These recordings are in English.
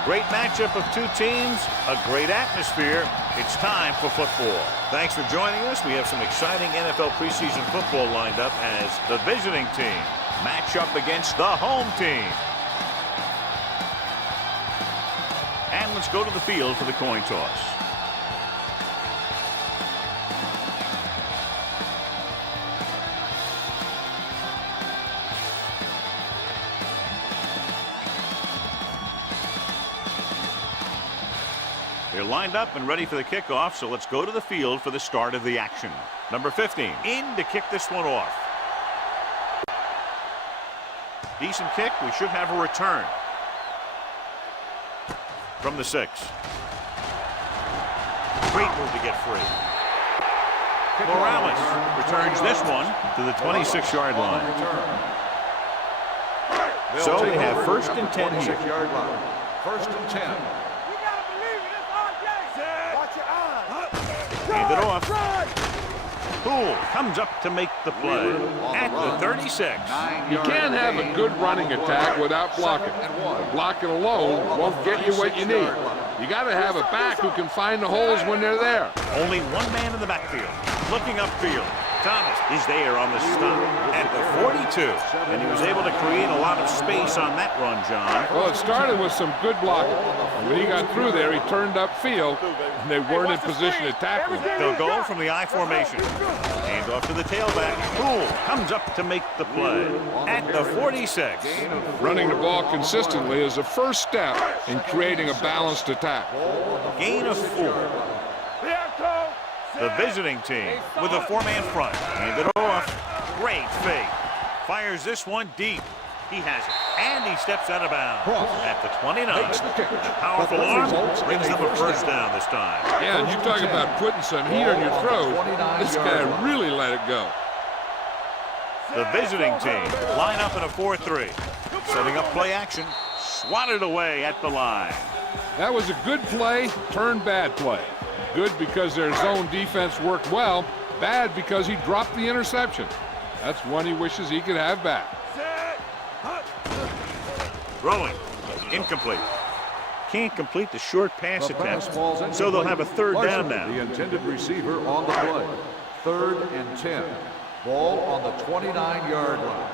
A great matchup of two teams, a great atmosphere. It's time for football. Thanks for joining us. We have some exciting NFL preseason football lined up as the visiting team match up against the home team. And let's go to the field for the coin toss. They're lined up and ready for the kickoff, so let's go to the field for the start of the action. Number 15 in to kick this one off. Decent kick. We should have a return from the 6. Great move to get free. Morales returns this one to the 26-yard line. So they have 1st and 10 here. 1st and 10. Hand it off. Poole comes up to make the play at the 36. You can't have a good running attack without blocking. Blocking alone won't get you what you need. You got to have a back who can find the holes when they're there. Only one man in the backfield. Looking upfield. Thomas is there on the stop at the 42. And he was able to create a lot of space on that run, John. Well, it started with some good blocking. And when he got through there, he turned upfield, and they weren't in position to tackle him. They'll go from the I formation. Hand off to the tailback. Poole comes up to make the play at the 46. Running the ball consistently is the first step in creating a balanced attack. Gain of 4. The visiting team with a 4-man front. Hand it off. Great fake. Fires this one deep. He has it. And he steps out of bounds at the 29. Powerful arm brings them a first down this time. Yeah, and you talk about putting some heat on your throat. This guy really let it go. The visiting team line up in a 4-3. Setting up play action. Swatted away at the line. That was a good play, turned bad play. Good because their zone defense worked well. Bad because he dropped the interception. That's one he wishes he could have back. Throwing. Incomplete. Can't complete the short pass attempt, so they'll have a 3rd down now. The intended receiver on the play. 3rd and 10. Ball on the 29-yard line.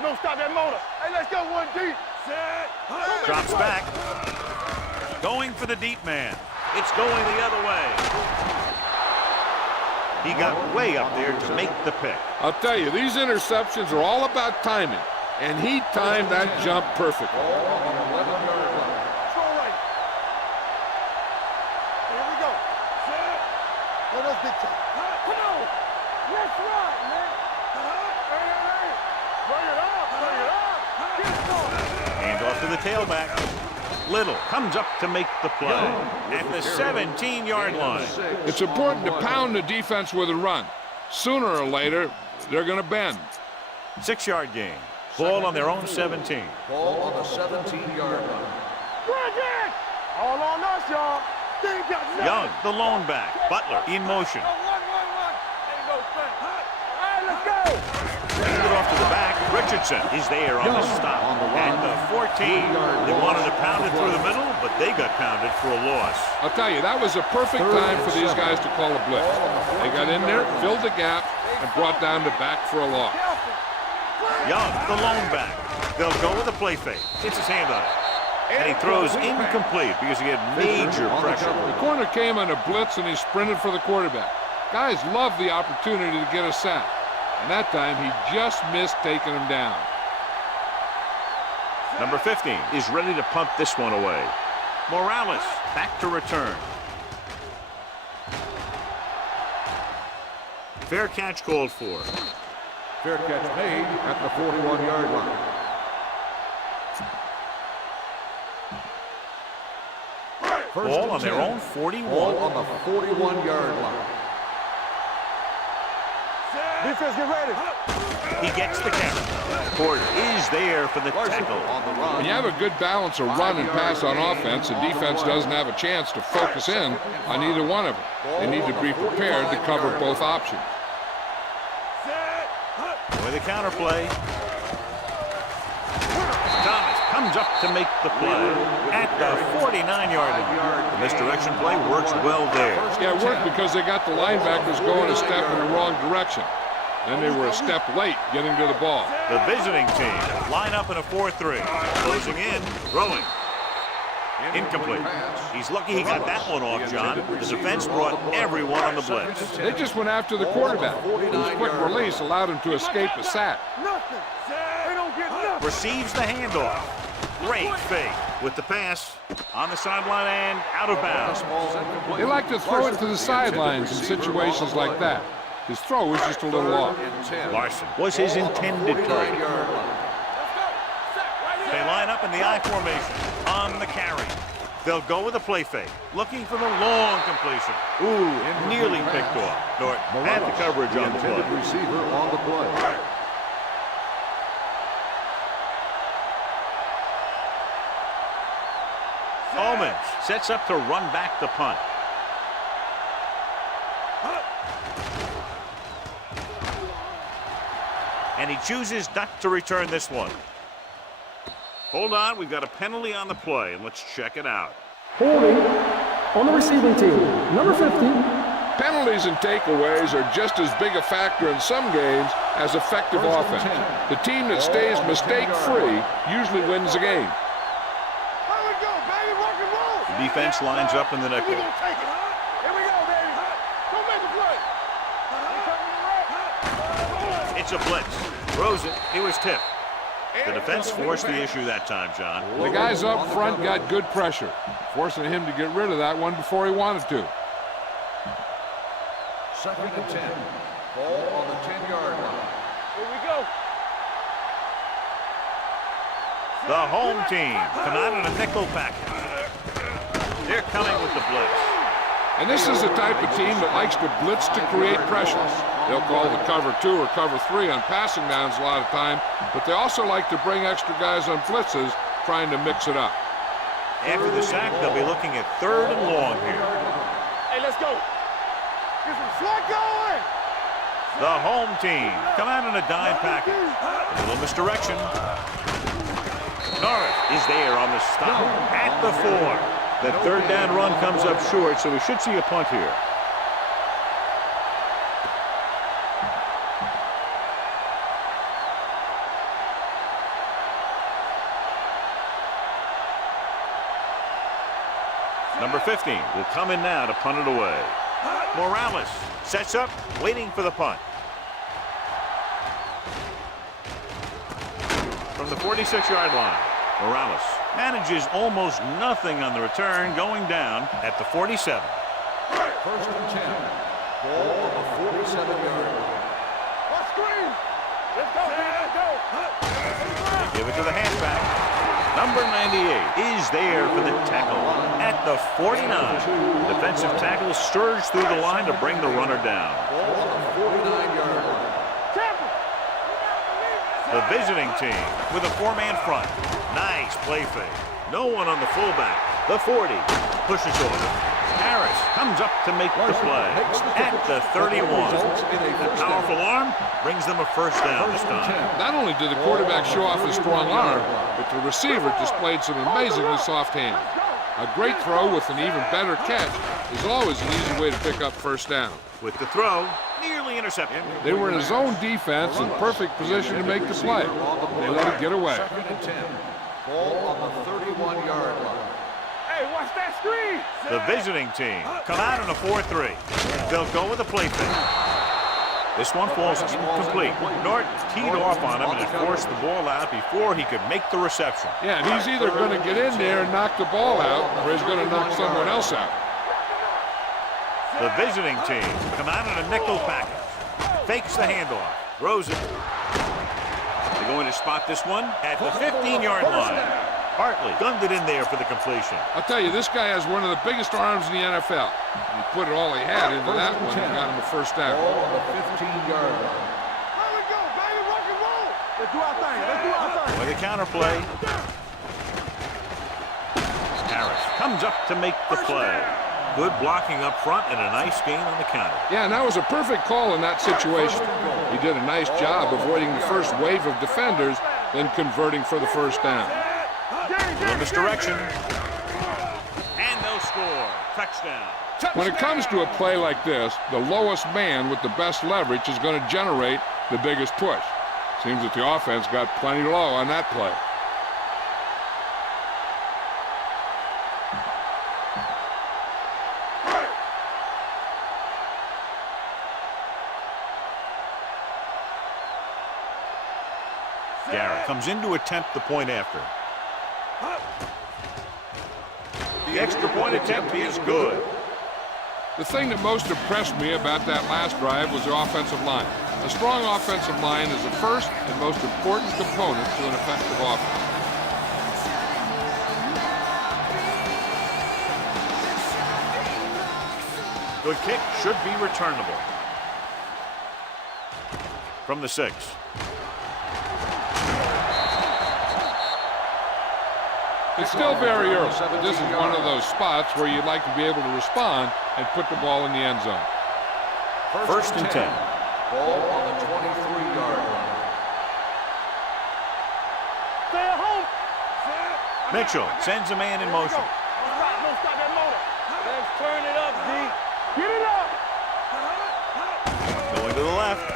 Don't stop that motor. Hey, let's go 1 deep. Drops back. Going for the deep man. It's going the other way. He got way up there to make the pick. I'll tell you, these interceptions are all about timing, and he timed that jump perfectly. Here we go. Let us big time. Come on. Let's run, man. Bring it up. Bring it up. Get it going. Hand off to the tailback. Little comes up to make the play at the 17-yard line. It's important to pound the defense with a run. Sooner or later, they're going to bend. 6-yard gain. Ball on their own 17. Ball on the 17-yard line. Bridget! All on us, y'all. They ain't got nothing. Young, the lone back. Butler in motion. Ain't no thing. All right, let's go. Hand it off to the back. Richardson is there on the stop at the 14. They wanted to pound it through the middle, but they got pounded for a loss. I'll tell you, that was a perfect time for these guys to call a blitz. They got in there, filled the gap, and brought down the back for a loss. Young, the lone back. They'll go with a play fake. Gets his hand on it. And he throws incomplete because he had major pressure. The corner came on a blitz, and he sprinted for the quarterback. Guys love the opportunity to get a sack. And that time, he just missed taking him down. Number 15 is ready to punt this one away. Morales back to return. Fair catch called for. Fair catch made at the 41-yard line. Ball on their own 41. Ball on the 41-yard line. Defense, get ready. He gets the carry. Porter is there for the tackle. When you have a good balance of run and pass on offense, the defense doesn't have a chance to focus in on either one of them. They need to be prepared to cover both options. With a counterplay. Thomas comes up to make the play at the 49-yard line. The misdirection play works well there. Yeah, it worked because they got the linebackers going a step in the wrong direction. Then they were a step late getting to the ball. The visiting team line up in a 4-3. Closing in, throwing. Incomplete. He's lucky he got that one off, John. The defense brought everyone on the blitz. They just went after the quarterback. His quick release allowed him to escape a sack. Nothing. They don't get nothing. Receives the handoff. Great fake with the pass on the sideline and out of bounds. They like to throw it to the sidelines in situations like that. His throw was just a little off. Larson was his intended target. They line up in the I formation on the carry. They'll go with a play fake, looking for the long completion. Ooh, nearly picked off. Norton had the coverage on the play. Receiver on the play. Omens sets up to run back the punt. And he chooses not to return this one. Hold on, we've got a penalty on the play, and let's check it out. Holding on the receiving team, number 50. Penalties and takeaways are just as big a factor in some games as effective offense. The team that stays mistake-free usually wins the game. Here we go, baby. Rock and roll. The defense lines up in the We nickel. gonna take it. Here we go, baby. Go make a play. It's a blitz. Throws it. It was tipped. The defense forced the issue that time, John. The guys up front got good pressure, forcing him to get rid of that one before he wanted to. 2nd and 10. Ball on the 10-yard line. Here we go. The home team come out in a nickel package. They're coming with the blitz. And this is the type of team that likes to blitz to create pressure. They'll call the cover 2 or cover 3 on passing downs a lot of time, but they also like to bring extra guys on blitzes, trying to mix it up. After the sack, they'll be looking at 3rd and long here. Hey, let's go. Get some slot going. The home team come out in a dime package. A little misdirection. Norris is there on the stop at the 4. The 3rd down run comes up short, so we should see a punt here. Number 15 will come in now to punt it away. Morales sets up, waiting for the punt. From the 46-yard line, Morales manages almost nothing on the return, going down at the 47. 1st and 10. Ball on the 47-yard line. Let's screen. Let's go, man. Let's go. They give it to the halfback. Number 98 is there for the tackle at the 49. Defensive tackle surged through the line to bring the runner down. Ball on the 49-yard line. The visiting team with a 4-man front. Nice play fake. No one on the fullback. The 40 pushes over. Harris comes up to make the play at the 31. The powerful arm brings them a 1st down this time. Not only did the quarterback show off his strong arm, but the receiver displayed some amazingly soft hands. A great throw with an even better catch is always an easy way to pick up 1st down. With the throw, nearly intercepted. They were in a zone defense in perfect position to make the play. They let it get away. 2nd and 10. Ball on the 31-yard line. Hey, watch that screen. The visiting team come out in a 4-3. They'll go with a play fake. This one falls incomplete. Norton teed off on him and it forced the ball out before he could make the reception. Yeah, and he's either going to get in there and knock the ball out, or he's going to knock someone else out. The visiting team come out in a nickel package. Fakes the handoff. Throws it. They're going to spot this one at the 15-yard line. Hartley gunned it in there for the completion. I'll tell you, this guy has one of the biggest arms in the NFL. He put it all he had into that one and got him a 1st down. Ball on the 15-yard line. Here we go, baby. Rock and roll. Let's do our thing. Let's do our thing. With a counterplay. Harris comes up to make the play. Good blocking up front and a nice gain on the counter. Yeah, and that was a perfect call in that situation. He did a nice job avoiding the first wave of defenders, then converting for the 1st down. little misdirection. And they'll score. Touchdown. When it comes to a play like this, the lowest man with the best leverage is going to generate the biggest push. Seems that the offense got plenty low on that play. Garrett comes in to attempt the point after. The extra point attempt is good. The thing that most impressed me about that last drive was the offensive line. A strong offensive line is the first and most important component to an effective offense. Good kick should be returnable. From the 6. It's still very early, but this is one of those spots where you'd like to be able to respond and put the ball in the end zone. First and 10. Ball on the 23-yard line. Stay at home. Mitchell sends a man in motion. Don't stop that motor. Let's turn it up, D. Get it up. Going to the left.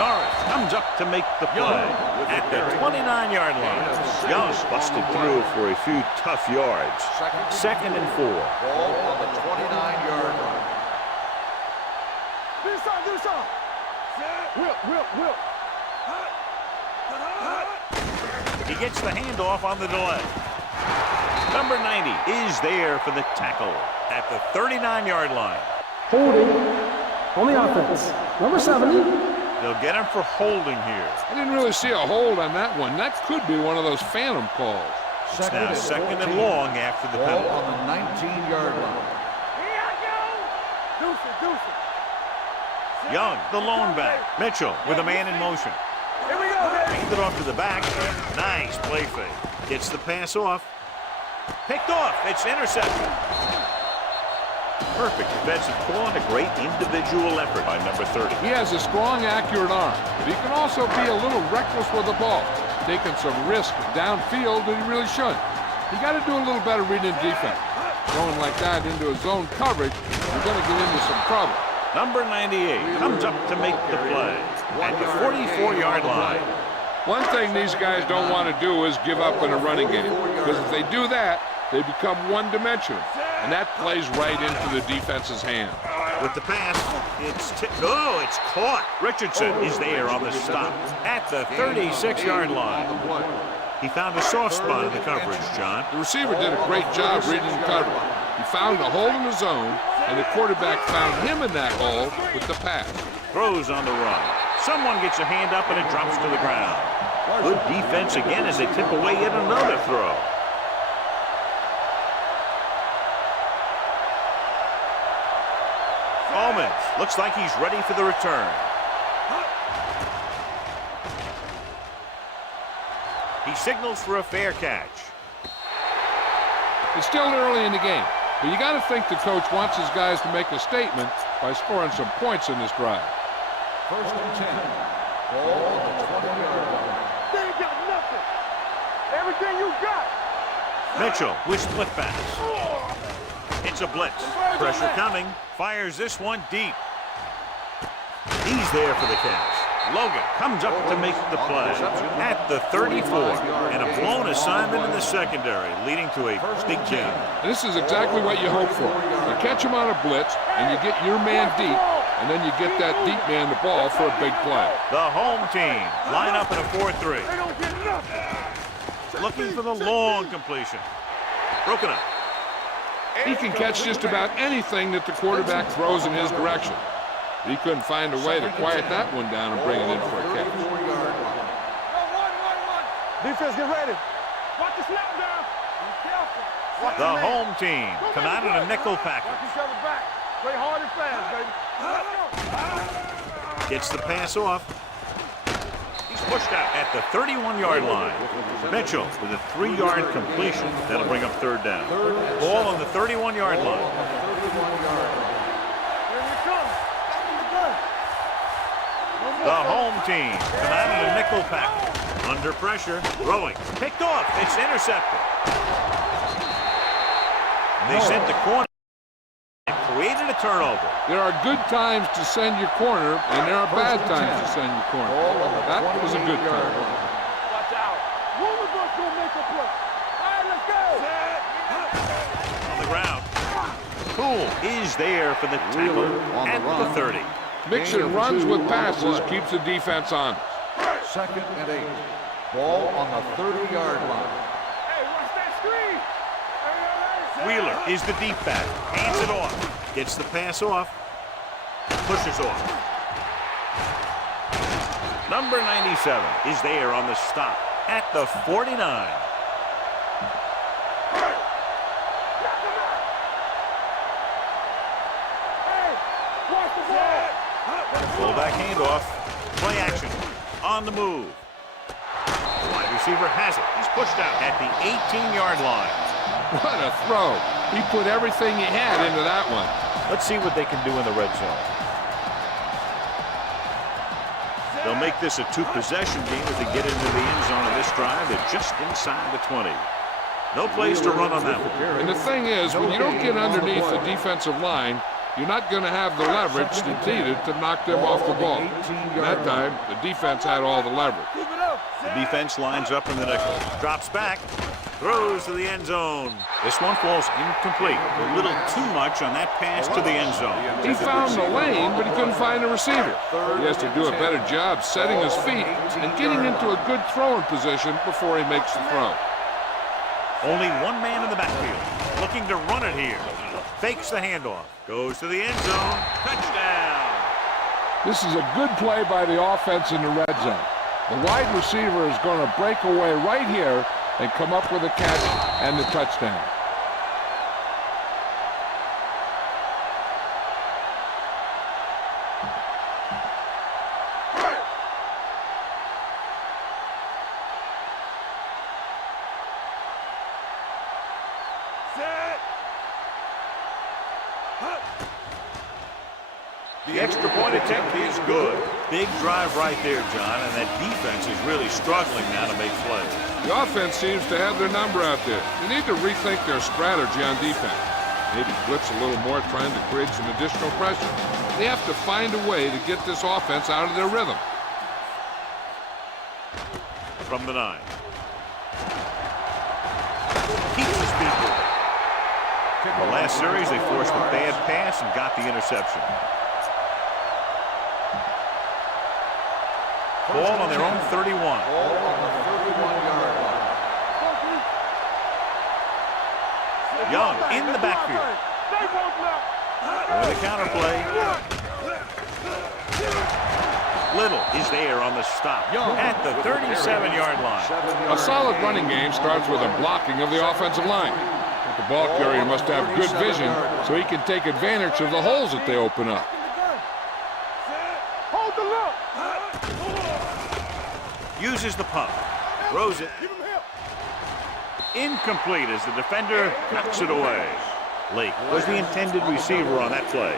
Norris comes up to make the play at the 29-yard line. Young busted through for a few tough yards. Second and 4. Ball on the 29-yard line. This side, this side. Whip. He gets the handoff on the delay. Number 90 is there for the tackle at the 39-yard line. Holding on the offense. Number 70. They'll get him for holding here. I didn't really see a hold on that one. That could be one of those phantom calls. It's now second and long after the Ball penalty. on the 19-yard line. Here I go. Deuce it. Young, the lone back. Mitchell with a man in motion. Here we go, baby. Hand it off to the back. Nice play fake. Gets the pass off. Picked off. It's intercepted. Perfect defensive call and a great individual effort by number 30. He has a strong, accurate arm, but he can also be a little reckless with the ball, taking some risk downfield that he really shouldn't. You got to do a little better reading defense. Going like that into a zone coverage, you're going to get into some trouble. Number 98 comes up to make the play at the 44-yard line. One thing these guys don't want to do is give up in a running game, because if they do that, they become one-dimensional, and that plays right into the defense's hand. With the pass, it's it's caught. Richardson is there on the stop at the 36-yard line. He found a soft spot in the coverage, John. The receiver did a great job reading the coverage. He found a hole in the zone, and the quarterback found him in that hole with the pass. Throws on the run. Someone gets a hand up, and it drops to the ground. Good defense again as they tip away yet another throw. Looks like he's ready for the return. He signals for a fair catch. It's still early in the game, but you got to think the coach wants his guys to make a statement by scoring some points in this drive. First and 10. Ball on the 20-yard line. They ain't got nothing. Everything you got. Mitchell with split pass. It's a blitz. Pressure coming. Fires this one deep. He's there for the catch. Logan comes up to make the play at the 34. And a blown assignment in the secondary, leading to a big gain. And this is exactly what you hope for. You catch him on a blitz, and you get your man deep, and then you get that deep man the ball for a big play. The home team line up in a 4-3. They don't get nothing. Looking for the long completion. Broken up. He can catch just about anything that the quarterback throws in his direction. He couldn't find a way to quiet that one down and bring it in for a catch. Defense, get ready. Watch the snap down. Be careful. Watch The man. home team come out in a nickel Watch package. each other back. Play hard and fast, baby. Gets the pass off. He's pushed out at the 31-yard line. Mitchell with a 3-yard completion. That'll bring up third down. Ball on the 31-yard line. Here we come. The home team come out in a nickel package. Under pressure, throwing, picked off, it's intercepted. They sent the corner and created a turnover. There are good times to send your corner, and there are bad times to send your corner. That was a good time. Watch out. One of us gonna make a play. All right, let's go. On the ground. Poole is there for the tackle at the 30. Mixing runs with passes keeps the defense on. 2nd and 8. Ball on the 30-yard line. Hey, watch that screen. Wheeler is the deep back. Hands it off. Gets the pass off. Pushes off. Number 97 is there on the stop at the 49. Hey, watch the ball. Fullback handoff. Play action. On the move. The wide receiver has it. He's pushed out at the 18-yard line. What a throw. He put everything he had into that one. Let's see what they can do in the red zone. They'll make this a two-possession game as they get into the end zone of this drive. They're just inside the 20. No place to run on that one. And the thing is, when you don't get underneath the defensive line, you're not going to have the leverage needed to knock them off the ball. That time, the defense had all the leverage. The defense lines up in the nickel. Drops back. Throws to the end zone. This one falls incomplete. A little too much on that pass to the end zone. He found the lane, but he couldn't find a receiver. He has to do a better job setting his feet and getting into a good throwing position before he makes the throw. Only one man in the backfield. Looking to run it here. Fakes the handoff. Goes to the end zone. Touchdown. This is a good play by the offense in the red zone. The wide receiver is going to break away right here and come up with a catch and the touchdown. The extra point attempt is good. Big drive right there, John, and that defense is really struggling now to make plays. The offense seems to have their number out there. They need to rethink their strategy on defense. Maybe blitz a little more, trying to create some additional pressure. They have to find a way to get this offense out of their rhythm. From the 9. Keeps his feet moving. In the last series, they forced a bad pass and got the interception. Ball on their own 31. Ball on the 31-yard line. Young in the backfield. With a counter play. Little is there on the stop at the 37-yard line. A solid running game starts with a blocking of the offensive line. The ball carrier must have good vision so he can take advantage of the holes that they open up. Hold the look. Uses the pump. Throws it. Incomplete as the defender knocks it away. Lake was the intended receiver on that play.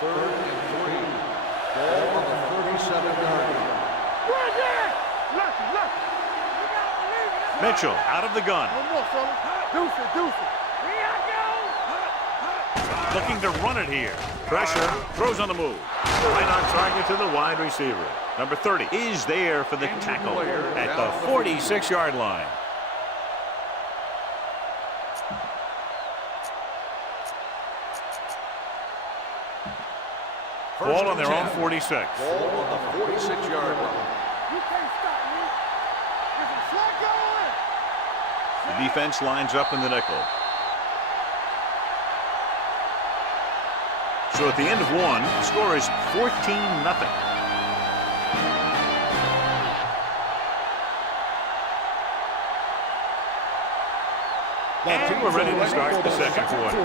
3rd and 3. Ball on the 37-yard line. Mitchell out of the gun. Deuce it. Looking to run it here. Pressure. Throws on the move. Right on target to the wide receiver. Number 30 is there for the tackle at the 46-yard line. Ball on their own 46. Ball on the 46-yard line. You can't stop me. There's a flag going. The defense lines up in the nickel. So at the end of one, the score is 14-0. And we're ready to start the second quarter.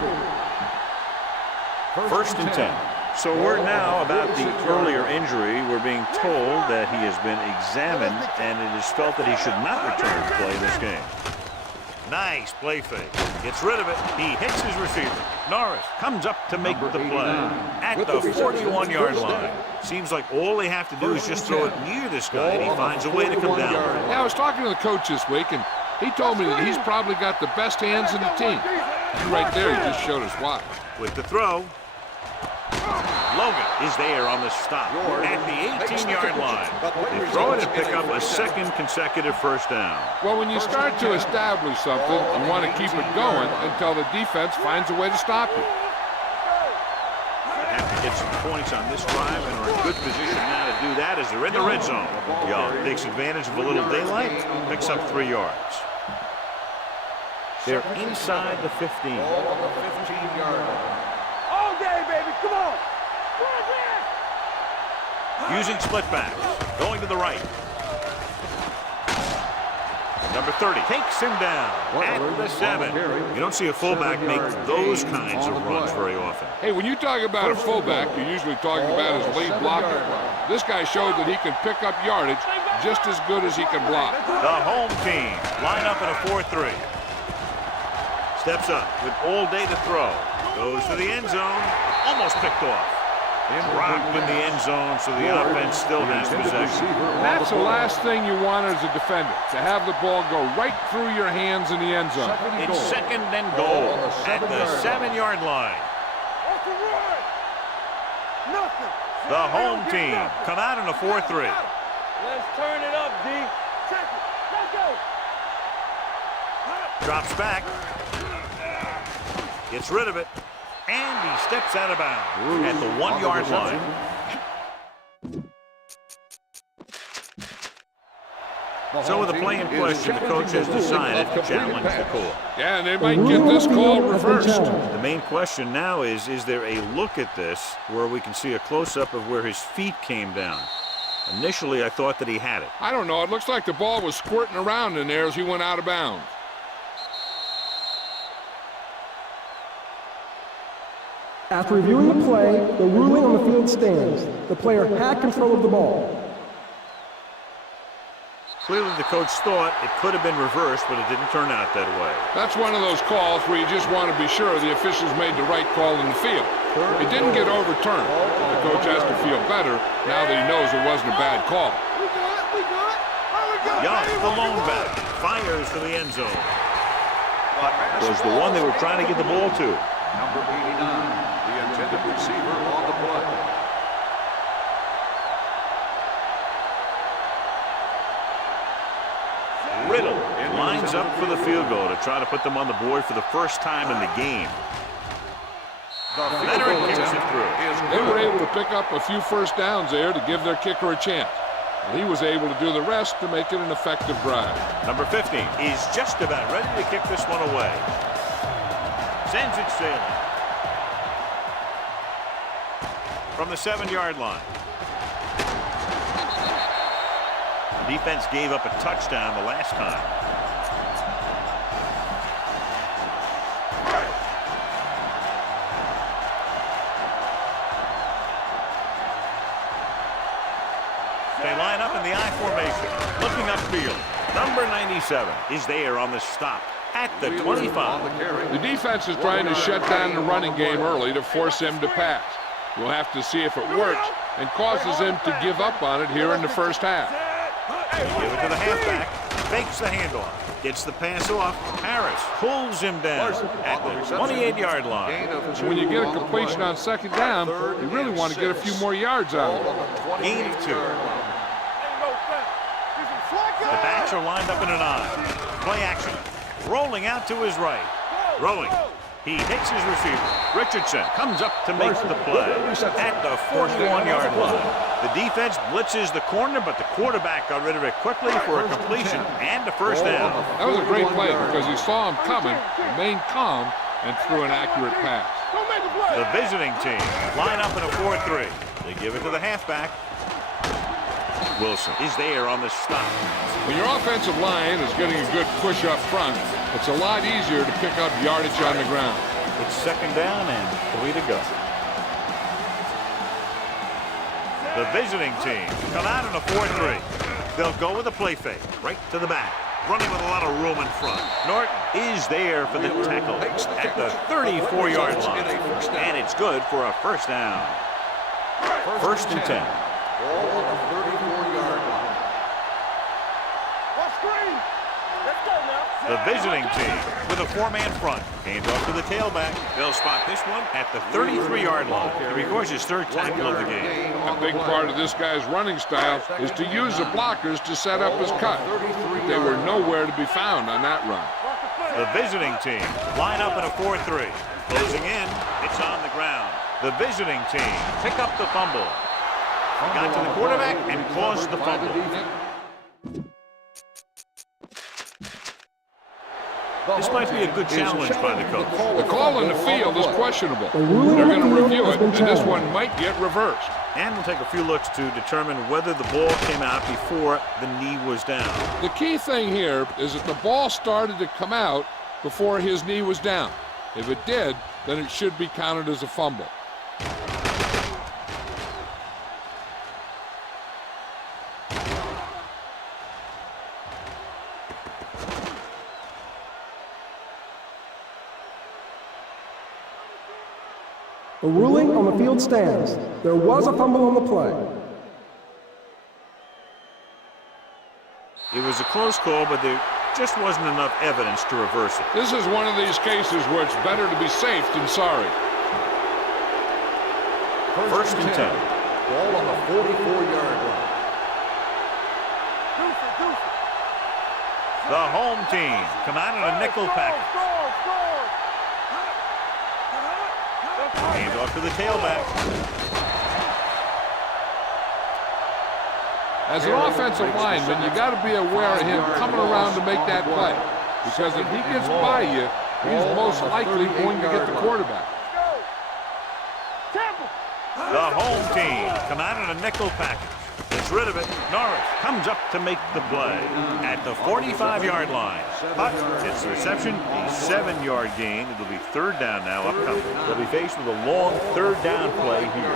1st and 10. So we're now about the earlier injury. We're being told that he has been examined and it is felt that he should not return to play in this game. Nice play fake. Gets rid of it. He hits his receiver. Norris comes up to make the play at the 41-yard line. Seems like all they have to do is just throw it near this guy, and he finds a way to come down. Yeah, I was talking to the coach this week, and he told me that he's probably got the best hands in the team. And right there, he just showed us why. With the throw, Logan is there on the stop at the 18-yard line. They throw it to pick up a second consecutive first down. Well, when you start to establish something, you want to keep it going until the defense finds a way to stop you. Have to get some points on this drive and are in good position now to do that as they're in the red zone. Young takes advantage of a little daylight, picks up 3 yards. They're inside the 15. On the 15-yard line. All day, baby, come on. Using split backs, going to the right. Number 30 takes him down at the 7. You don't see a fullback make those kinds of runs very often. Hey, when you talk about a fullback, you're usually talking about his lead blocker. This guy showed that he can pick up yardage just as good as he can block. The home team line up in a 4-3. Steps up with all day to throw. Goes to the end zone, almost picked off. Dropped in the end zone, so the offense still has possession. That's the last thing you want as a defender, to have the ball go right through your hands in the end zone. It's second and goal at the 7-yard line. The home team come out in a 4-3. Let's turn it up, D. Check it. Let's go. Drops back. Gets rid of it. And he steps out of bounds at the 1-yard line. So with the play in question, the coach has decided to challenge the call. Yeah, and they might get this call reversed. The main question now is there a look at this where we can see a close-up of where his feet came down? Initially, I thought that he had it. I don't know. It looks like the ball was squirting around in there as he went out of bounds. After reviewing the play, the ruling on the field stands. The player had control of the ball. Clearly, the coach thought it could have been reversed, but it didn't turn out that way. That's one of those calls where you just want to be sure the officials made the right call in the field. It didn't get overturned. The coach has to feel better now that he knows it wasn't a bad call. Young, the lone back, fires to the end zone. Was the one they were trying to get the ball to. Number 89, the intended receiver on the play. Riddle lines up for the field goal to try to put them on the board for the first time in the game. Veteran kicks it through. They were able to pick up a few first downs there to give their kicker a chance. And he was able to do the rest to make it an effective drive. Number 15 is just about ready to kick this one away. Sends it sailing. From the 7-yard line. The defense gave up a touchdown the last time. They line up in the I formation, looking upfield. Number 97 is there on the stop at the 25. The defense is trying to shut down the running game early to force him to pass. We'll have to see if it works and causes him to give up on it here in the first half. They give it to the halfback, fakes the handoff, gets the pass off. Harris pulls him down at the 28-yard line. So when you get a completion on second down, you really want to get a few more yards out of it. Gain of 2. The backs are lined up in an I. Play action. Rolling out to his right. Rolling. He hits his receiver. Richardson comes up to make the play at the 41-yard line. The defense blitzes the corner, but the quarterback got rid of it quickly for a completion and a first down. That was a great play because he saw him coming, remained calm, and threw an accurate pass. The visiting team line up in a 4-3. They give it to the halfback. Wilson is there on the stop. When your offensive line is getting a good push up front, it's a lot easier to pick up yardage on the ground. It's second down and 3 to go. The visiting team come out in a 4-3. They'll go with a play fake right to the back. running with a lot of room in front. Norton is there for the tackle at the 34-yard line. And it's good for a first down. First and 10. Ball on the 34-yard line. Off screen. Let's go now. The visiting team with a four-man front. Hand off to the tailback. They'll spot this one at the 33-yard line. It records his third tackle of the game. A big part of this guy's running style is to use the blockers to set up his cut. They were nowhere to be found on that run. The visiting team line up in a 4-3. Closing in, it's on the ground. The visiting team pick up the fumble. Got to the quarterback and caused the fumble. This might be a good challenge by the coach. The call in the field is questionable. The ruling They're on going the to field review has it, been and this challenged. one might get reversed. And we'll take a few looks to determine whether the ball came out before the knee was down. The key thing here is that the ball started to come out before his knee was down. If it did, then it should be counted as a fumble. The ruling on the field stands. There was a fumble on the play. It was a close call, but there just wasn't enough evidence to reverse it. This is one of these cases where it's better to be safe than sorry. First and 10. Ball on the 44-yard line. The home team come out in a nickel package. Hand off to the tailback. As an offensive lineman, you got to be aware of him coming around to make that play. Because if he gets by you, he's most likely going to get the quarterback. The home team come out in a nickel package. Gets rid of it. Norris comes up to make the play at the 45-yard line. But it's the reception, a 7-yard gain. It'll be third down now upcoming. They'll be faced with a long third down play here.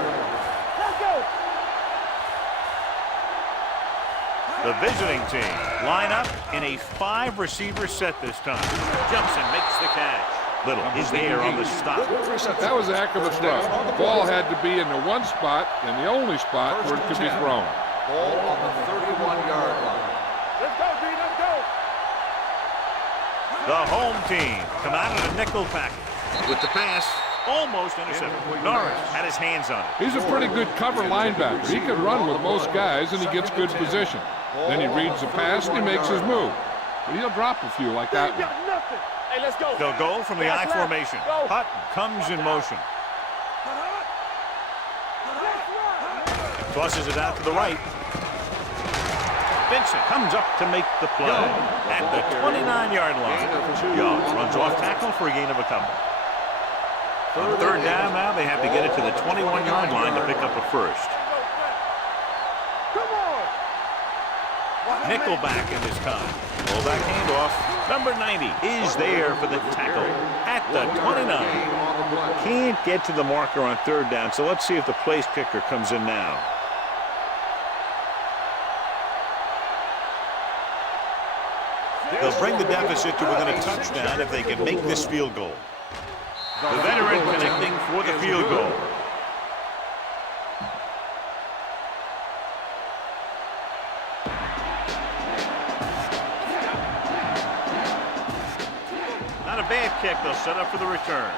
The visiting team line up in a 5-receiver set this time. Jumps and makes the catch. Little is there on the stop. That was a heck of a throw. The ball had to be in the one spot and the only spot where it could be thrown. Ball on the 31-yard line. Let's go, D, let's go. The home team come out in a nickel package. With the pass, almost intercepted. Norris had his hands on it. He's a pretty good cover linebacker. He can run with most guys, and he gets good position. Then he reads the pass, and he makes his move. But he'll drop a few like that one. Nothing. Hey, let's go. They'll go from the I formation. Hutton comes in motion. Tosses it out to the right. Vincent comes up to make the play at the 29-yard line. Young runs off tackle for a gain of a couple. On third down now, they have to get it to the 21-yard line to pick up a first. Come on. Nickelback in this time. Fullback handoff. Number 90 is there for the tackle at the 29. Can't get to the marker on third down, so let's see if the place kicker comes in now. They'll bring the deficit to within a touchdown if they can make this field goal. The veteran connecting for the field goal. Not a bad kick. They'll set up for the return.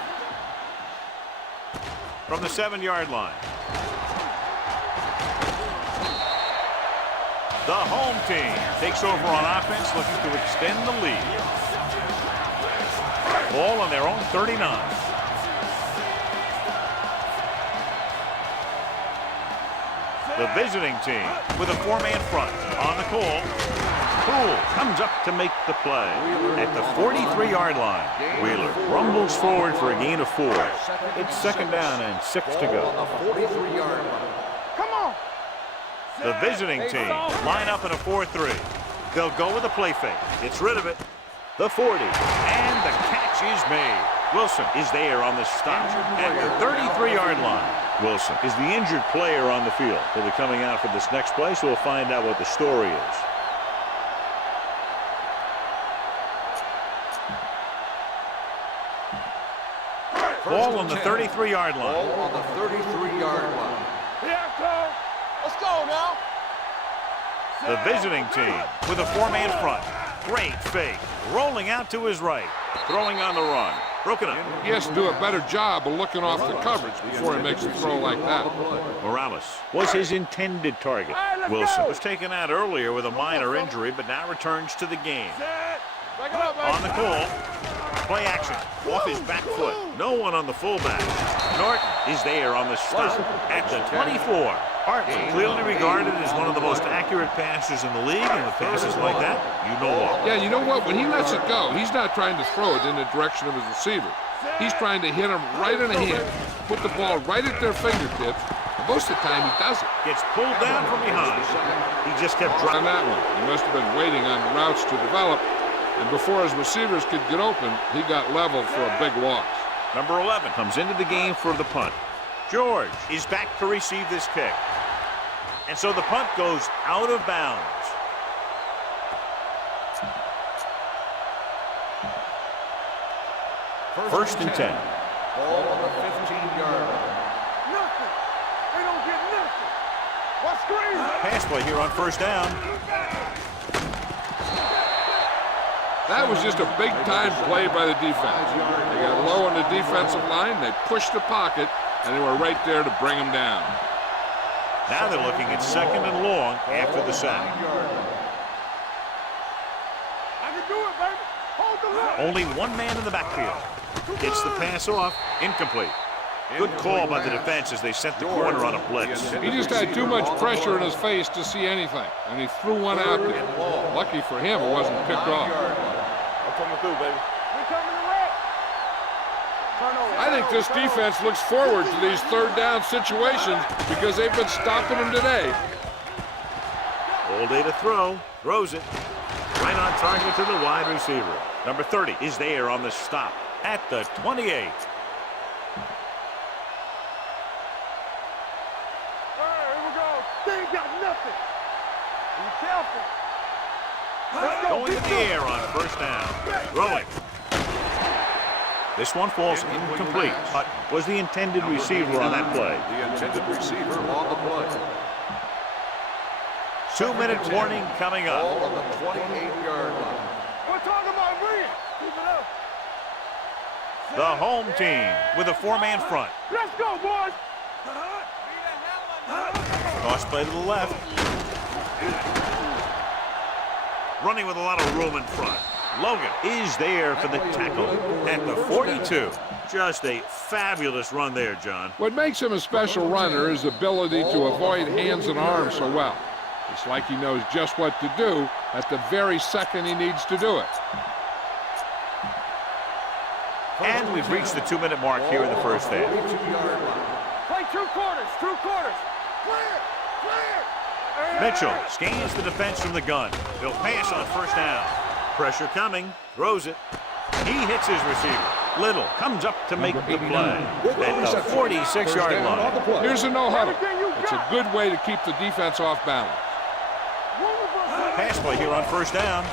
From the 7-yard line. The home team takes over on offense, looking to extend the lead. Ball on their own 39. The visiting team with a 4-man front on the call. Poole comes up to make the play at the 43-yard line. Wheeler rumbles forward for a gain of 4. It's second down and 6 to go. On the 43-yard line. Come on. The visiting team line up in a 4-3. They'll go with a play fake. Gets rid of it. The 40. And the catch is made. Wilson is there on the stop at the 33-yard line. Wilson is the injured player on the field. He'll be coming out for this next play, so we'll find out what the story is. Ball on the 33-yard line. Ball on the 33-yard line. Let's go now. The visiting team with a four-man front. Great fake. Rolling out to his right. Throwing on the run. Broken up. He has to do a better job of looking off the coverage before he makes a throw like that. Morales was his intended target. Wilson was taken out earlier with a minor injury, but now returns to the game. On the call, play action, off his back foot. No one on the fullback. Norton is there on the stop at the 24. Hartley, clearly regarded as one of the most accurate passers in the league, and with passes like that, you know what. Yeah, you know what? When he lets it go, he's not trying to throw it in the direction of his receiver. He's trying to hit him right in the hand, put the ball right at their fingertips. Most of the time, he does it. Gets pulled down from behind. He just kept On driving. that one, he must have been waiting on the routes to develop, and before his receivers could get open, he got leveled for a big loss. Number 11 comes into the game for the punt. George is back to receive this kick. And so the punt goes out of bounds. First and 10. Ball on the 15-yard line. Nothing. They don't get nothing. What's screen? Pass play here on first down. That was just a big-time play by the defense. They got low on the defensive line, they pushed the pocket, and they were right there to bring him down. Now they're looking at second and long after the sack. I can do it, baby. Hold the line. Only one man in the backfield. Gets the pass off. Incomplete. Good call by the defense as they sent the corner on a blitz. He just had too much pressure in his face to see anything, and he threw one out there. Lucky for him, it wasn't picked off. I'm coming through, baby. We coming to wreck. Turnover. I think this defense looks forward to these third down situations because they've been stopping them today. All day to throw. Throws it. Right on target to the wide receiver. Number 30 is there on the stop at the 28. Hey, here we go. They ain't got nothing. Be careful. Let's go. Going in the air on first down. Throwing. This one falls incomplete. Hutton was the intended receiver on that play. The intended receiver on the play. 2-minute warning coming up. Ball on the 28-yard line. We're talking about Green. Keep it up. The home team with a four-man front. Let's go, boys. Toss play to the left. Running with a lot of room in front. Logan is there for the tackle at the 42. Just a fabulous run there, John. What makes him a special runner is his ability to avoid hands and arms so well. It's like he knows just what to do at the very second he needs to do it. And we've reached the 2-minute mark here in the first half. 42-yard line. Play two quarters. Clear. Mitchell scans the defense from the gun. He'll pass on first down. Pressure coming. Throws it. He hits his receiver. Little comes up to make the play at the 46-yard line. Here's a no-huddle. It's a good way to keep the defense off balance. Pass play here on first down.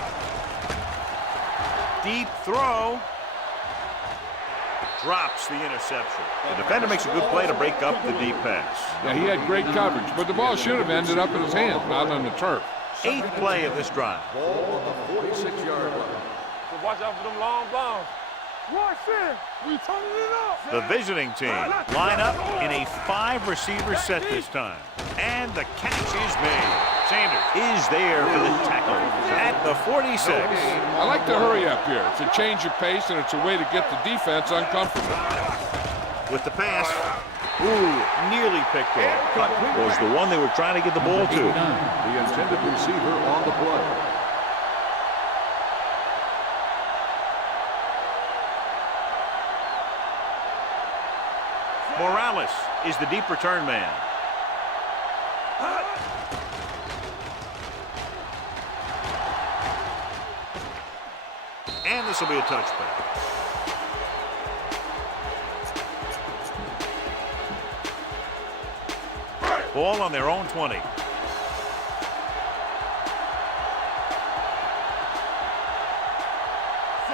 Deep throw. Drops the interception. The defender makes a good play to break up the deep pass. Yeah, he had great coverage, but the ball should have ended up in his hands, not on the turf. 8th play of this drive. Ball on the 46-yard line. So watch out for them long bombs. Watch it. We turning it up. The visiting team line up in a 5-receiver set this time. And the catch is made. Sanders is there for the tackle at the 46. I like to hurry up here. It's a change of pace, and it's a way to get the defense uncomfortable. With the pass, nearly picked off. Was the one they were trying to get the ball to. The intended receiver on the play. Morales is the deep return man. And this will be a touchback. Ball on their own 20.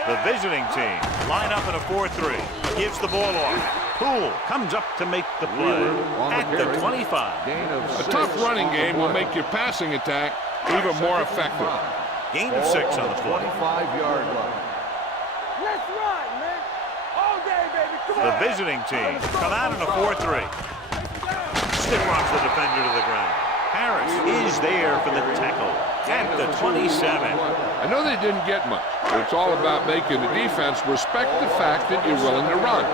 The The visiting team line up in a 4-3. Gives the ball off. Poole comes up to make the play at the 25. A tough running game will make your passing attack even more effective. Gain of 6 on the play. 25-yard line. Let's run, man. All day, baby. Come The on. visiting team come out in a 4-3. Stiff rocks the defender to the ground. Harris is there for the tackle at the 27. I know they didn't get much, but it's all about making the defense respect the fact that you're willing to run.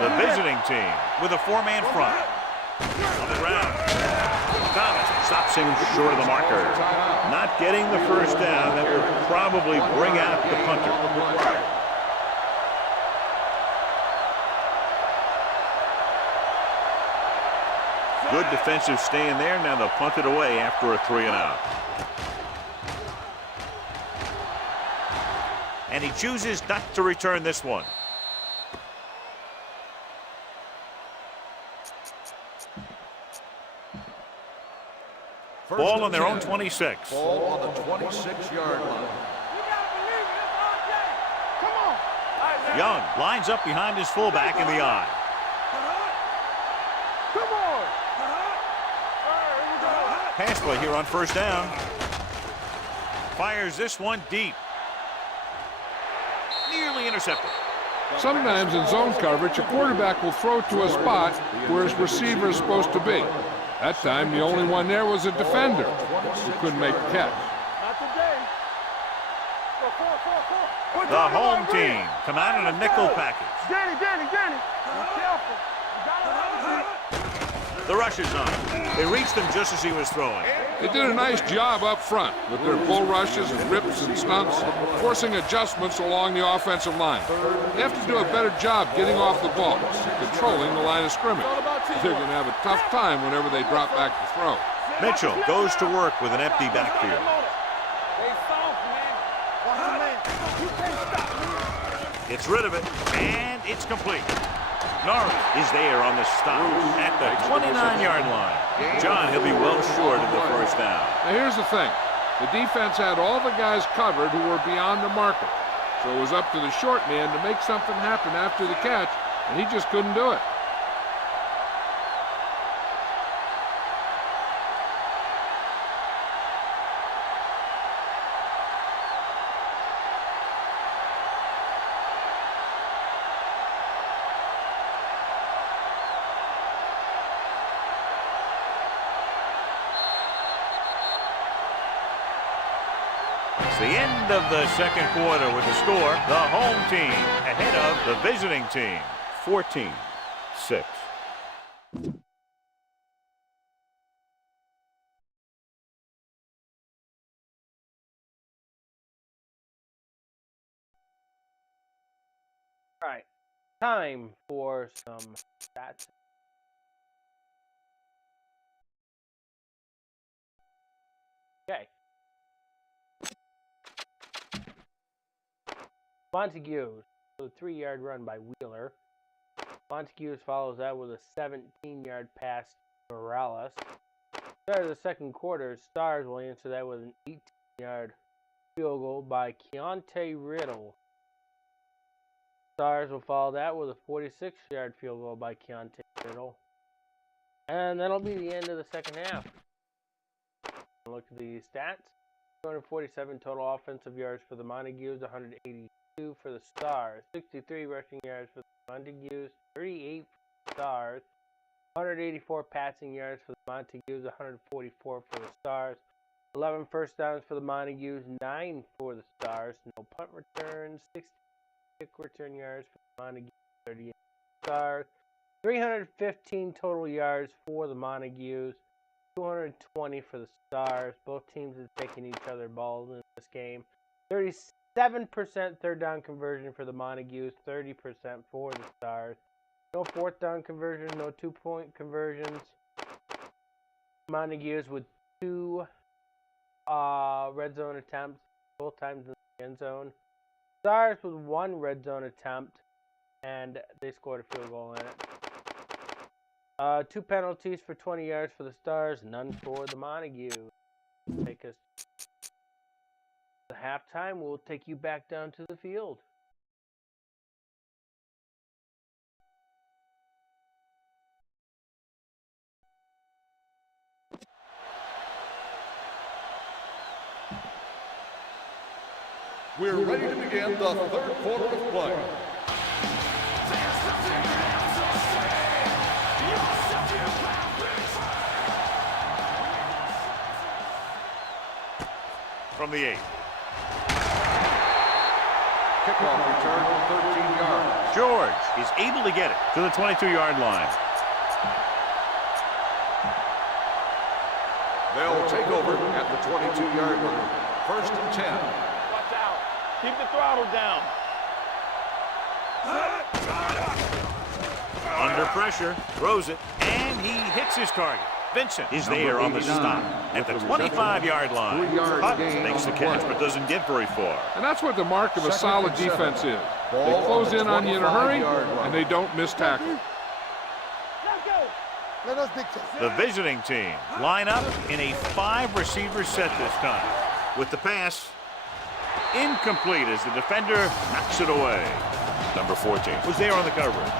The visiting team with a 4-man front. On the ground. Thomas stops him short of the marker. Not getting the first down. That will probably bring out the punter. Good defensive stand there. Now they'll punt it away after a 3-and-out. And he chooses not to return this one. Ball on their own 26. Ball on the 26-yard line. Young lines up behind his fullback in the I. Come on. Pass play here on first down. Fires this one deep. Nearly intercepted. Sometimes in zone coverage, a quarterback will throw to a spot where his receiver is supposed to be. That time, the only one there was a defender who couldn't make the catch. Not today. The home team come out in a nickel package. Danny. Be careful. The rush is on. They reached him just as he was throwing. They did a nice job up front with their bull rushes and rips and stunts, forcing adjustments along the offensive line. They have to do a better job getting off the ball, controlling the line of scrimmage. They're going to have a tough time whenever they drop back to throw. Mitchell goes to work with an empty backfield. Gets rid of it, and it's complete. Norris is there on the stop at the 29-yard line. John, he'll be well short of the first down. Now here's the thing. The defense had all the guys covered who were beyond the marker. So it was up to the short man to make something happen after the catch, and he just couldn't do it. The end of the second quarter with the score, the home team ahead of the visiting team, 14-6. All right, time for some stats. Okay. Montagues, a 3-yard run by Wheeler. Montagues follows that with a 17-yard pass to Morales. Start of the second quarter, Stars will answer that with an 18-yard field goal by Keontae Riddle. Stars will follow that with a 46-yard field goal by Keontae Riddle. And that'll be the end of the second half. Look at the stats. 247 total offensive yards for the Montagues, 182 for the Stars, 63 rushing yards for the Montagues, 38 for the Stars, 184 passing yards for the Montagues, 144 for the Stars, 11 first downs for the Montagues, 9 for the Stars, no punt returns, 60 kick return yards for the Montagues, 38 for the Stars, 315 total yards for the Montagues, 220 for the Stars. Both teams have taken each other balls in this game. 37% third down conversion for the Montagues, 30% for the Stars. No fourth down conversion, no 2-point conversions. Montagues with 2 red zone attempts, both times in the end zone. Stars with 1 red zone attempt, and they scored a field goal in it. 2 penalties for 20 yards for the Stars, none for the Montagues. Take us halftime, we'll take you back down to the field. We're ready to begin the third quarter of play. From the 8. Kickoff return 13 yards. George is able to get it to the 22-yard line. They'll take over at the 22-yard line. First and 10. Watch out. Keep the throttle down. Under pressure, throws it, and he hits his target. Vincent is there on the stop at the 25-yard line. 3-yard gain Makes the on catch, play. but doesn't get very far. And that's what the mark of a Second solid and 7. defense is. Ball They close on the in on you in a hurry, 25-yard line. and they don't miss tackle. Let's go. Let us dictate. The visiting team line up in a 5-receiver set this time. With the pass, incomplete as the defender knocks it away. Number 14 was there on the coverage.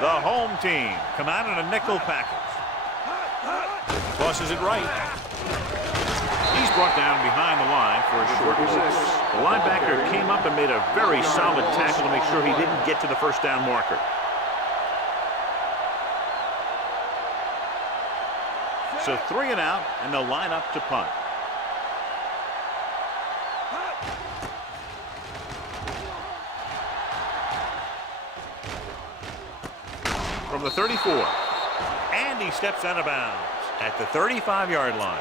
The home team come out in a nickel package. Tosses it right. He's brought down behind the line for a short loss. The linebacker came up and made a very solid tackle to make sure he didn't get to the first down marker. So 3 and out, and they'll line up to punt. From the 34, and he steps out of bounds at the 35-yard line.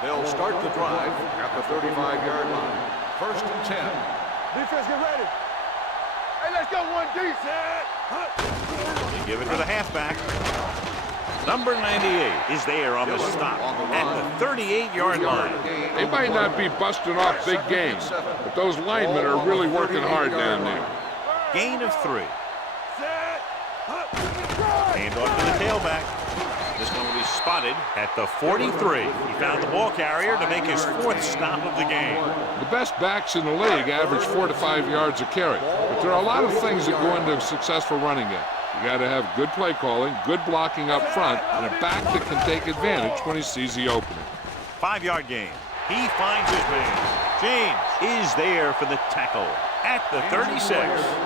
They'll start the drive at the 35-yard line. First and 10. Defense, get ready. Hey, let's go 1D. You give it to the halfback. Number 98 is there on the stop at the 38-yard line. They might not be busting off big games, but those linemen are really working hard down there. Gain of 3. Hand off to the tailback. This one will be spotted at the 43. He found the ball carrier to make his 4th stop of the game. The best backs in the league average 4 to 5 yards a carry, but there are a lot of things that go into a successful running game. You got to have good play calling, good blocking up front, and a back that can take advantage when he sees the opening. 5-yard gain. He finds his man. James is there for the tackle at the 36.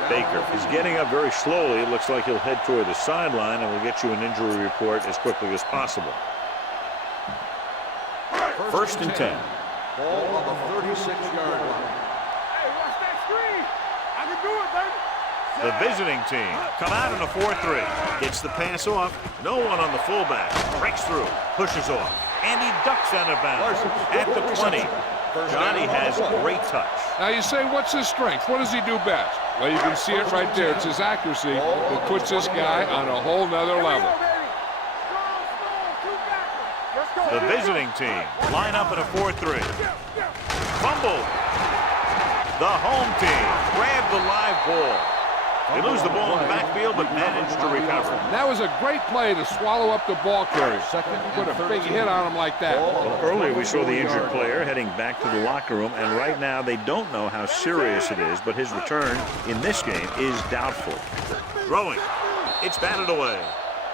Baker is getting up very slowly. It looks like he'll head toward the sideline, and we'll get you an injury report as quickly as possible. First and 10. Ball on the 36-yard line. Hey, watch that screen. I can do it, baby. The visiting team come out in a 4-3. Gets the pass off. No one on the fullback. Breaks through. Pushes off. And he ducks out of bounds at the 20. Johnny has great touch. Now you say, what's his strength? What does he do best? Well, you can see it right there. It's his accuracy that puts this guy on a whole nother level. The visiting team line up in a 4-3. Fumble. The home team grab the live ball. They lose the ball in the backfield, but manage to recover. That was a great play to swallow up the ball carrier. Put a big hit on him like that. Well, earlier we saw the injured player heading back to the locker room, and right now they don't know how serious it is, but his return in this game is doubtful. Throwing. It's batted away.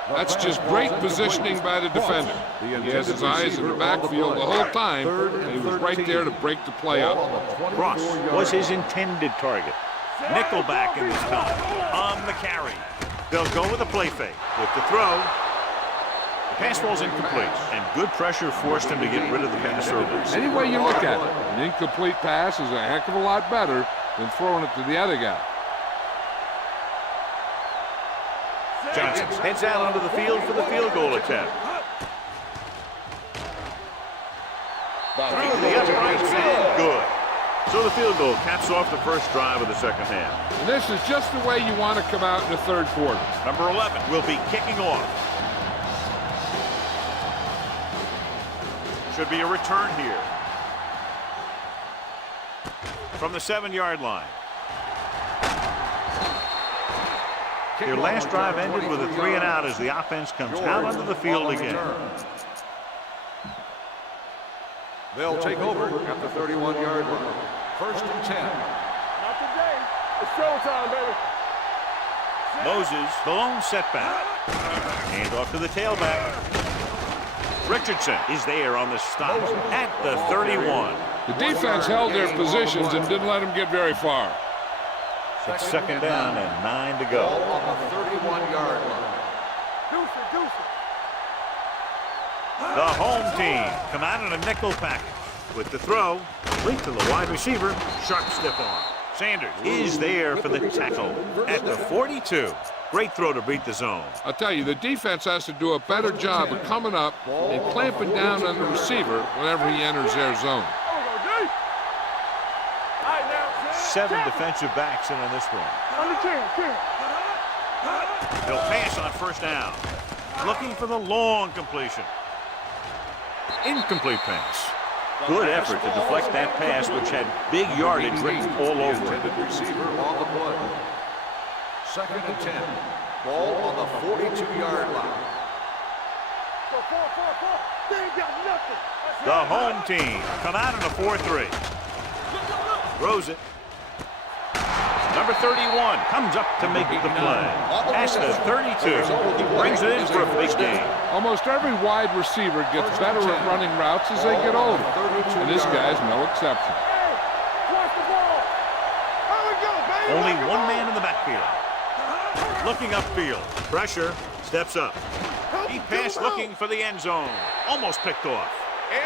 That's just great positioning by the defender. He has his eyes in the backfield the whole time, and he was right there to break the play up. Cross was his intended target. Nickelback in this time on the carry. They'll go with a play fake. With the throw, the pass falls incomplete, and good pressure forced him to get rid of the pass early. Any way you look at it, an incomplete pass is a heck of a lot better than throwing it to the other guy. Johnson heads out onto the field for the field goal attempt. Through the uprights and good. So the field goal caps off the first drive of the second half. And this is just the way you want to come out in the third quarter. Number 11 will be kicking off. Should be a return here. From the 7-yard line. Their last drive ended with a 3 and out as the offense comes out onto the field again. They'll take over at the 31-yard line. 1st and 10. Not today. It's showtime, baby. Moses, the lone setback. Hand off to the tailback. Richardson is there on the stop at the 31. The defense held their positions and didn't let them get very far. It's 2nd down and 9 to go. Ball on the 31-yard line. Deuce it. The home team come out in a nickel package with the throw. Complete to the wide receiver. Sharp stiff arm. Sanders is there for the tackle at the 42. Great throw to beat the zone. I'll tell you, the defense has to do a better job of coming up and clamping down on the receiver whenever he enters their zone. 7 defensive backs in on this one. Under 10. He'll pass on 1st down. Looking for the long completion. Incomplete pass. Good effort to deflect that pass, which had big yardage written all over it. Receiver on the play. 2nd and 10. Ball on the 42-yard line. They ain't got nothing. The home team come out in a 4-3. Throws it. Number 31 comes up to make the play. That's the 32. He brings it in for a big gain. Almost every wide receiver gets better at running routes as they get older, and this guy's no exception. Watch the ball. Here we go, baby. Only one man in the backfield. Looking upfield. Pressure. Steps up. He passed looking for the end zone. Almost picked off.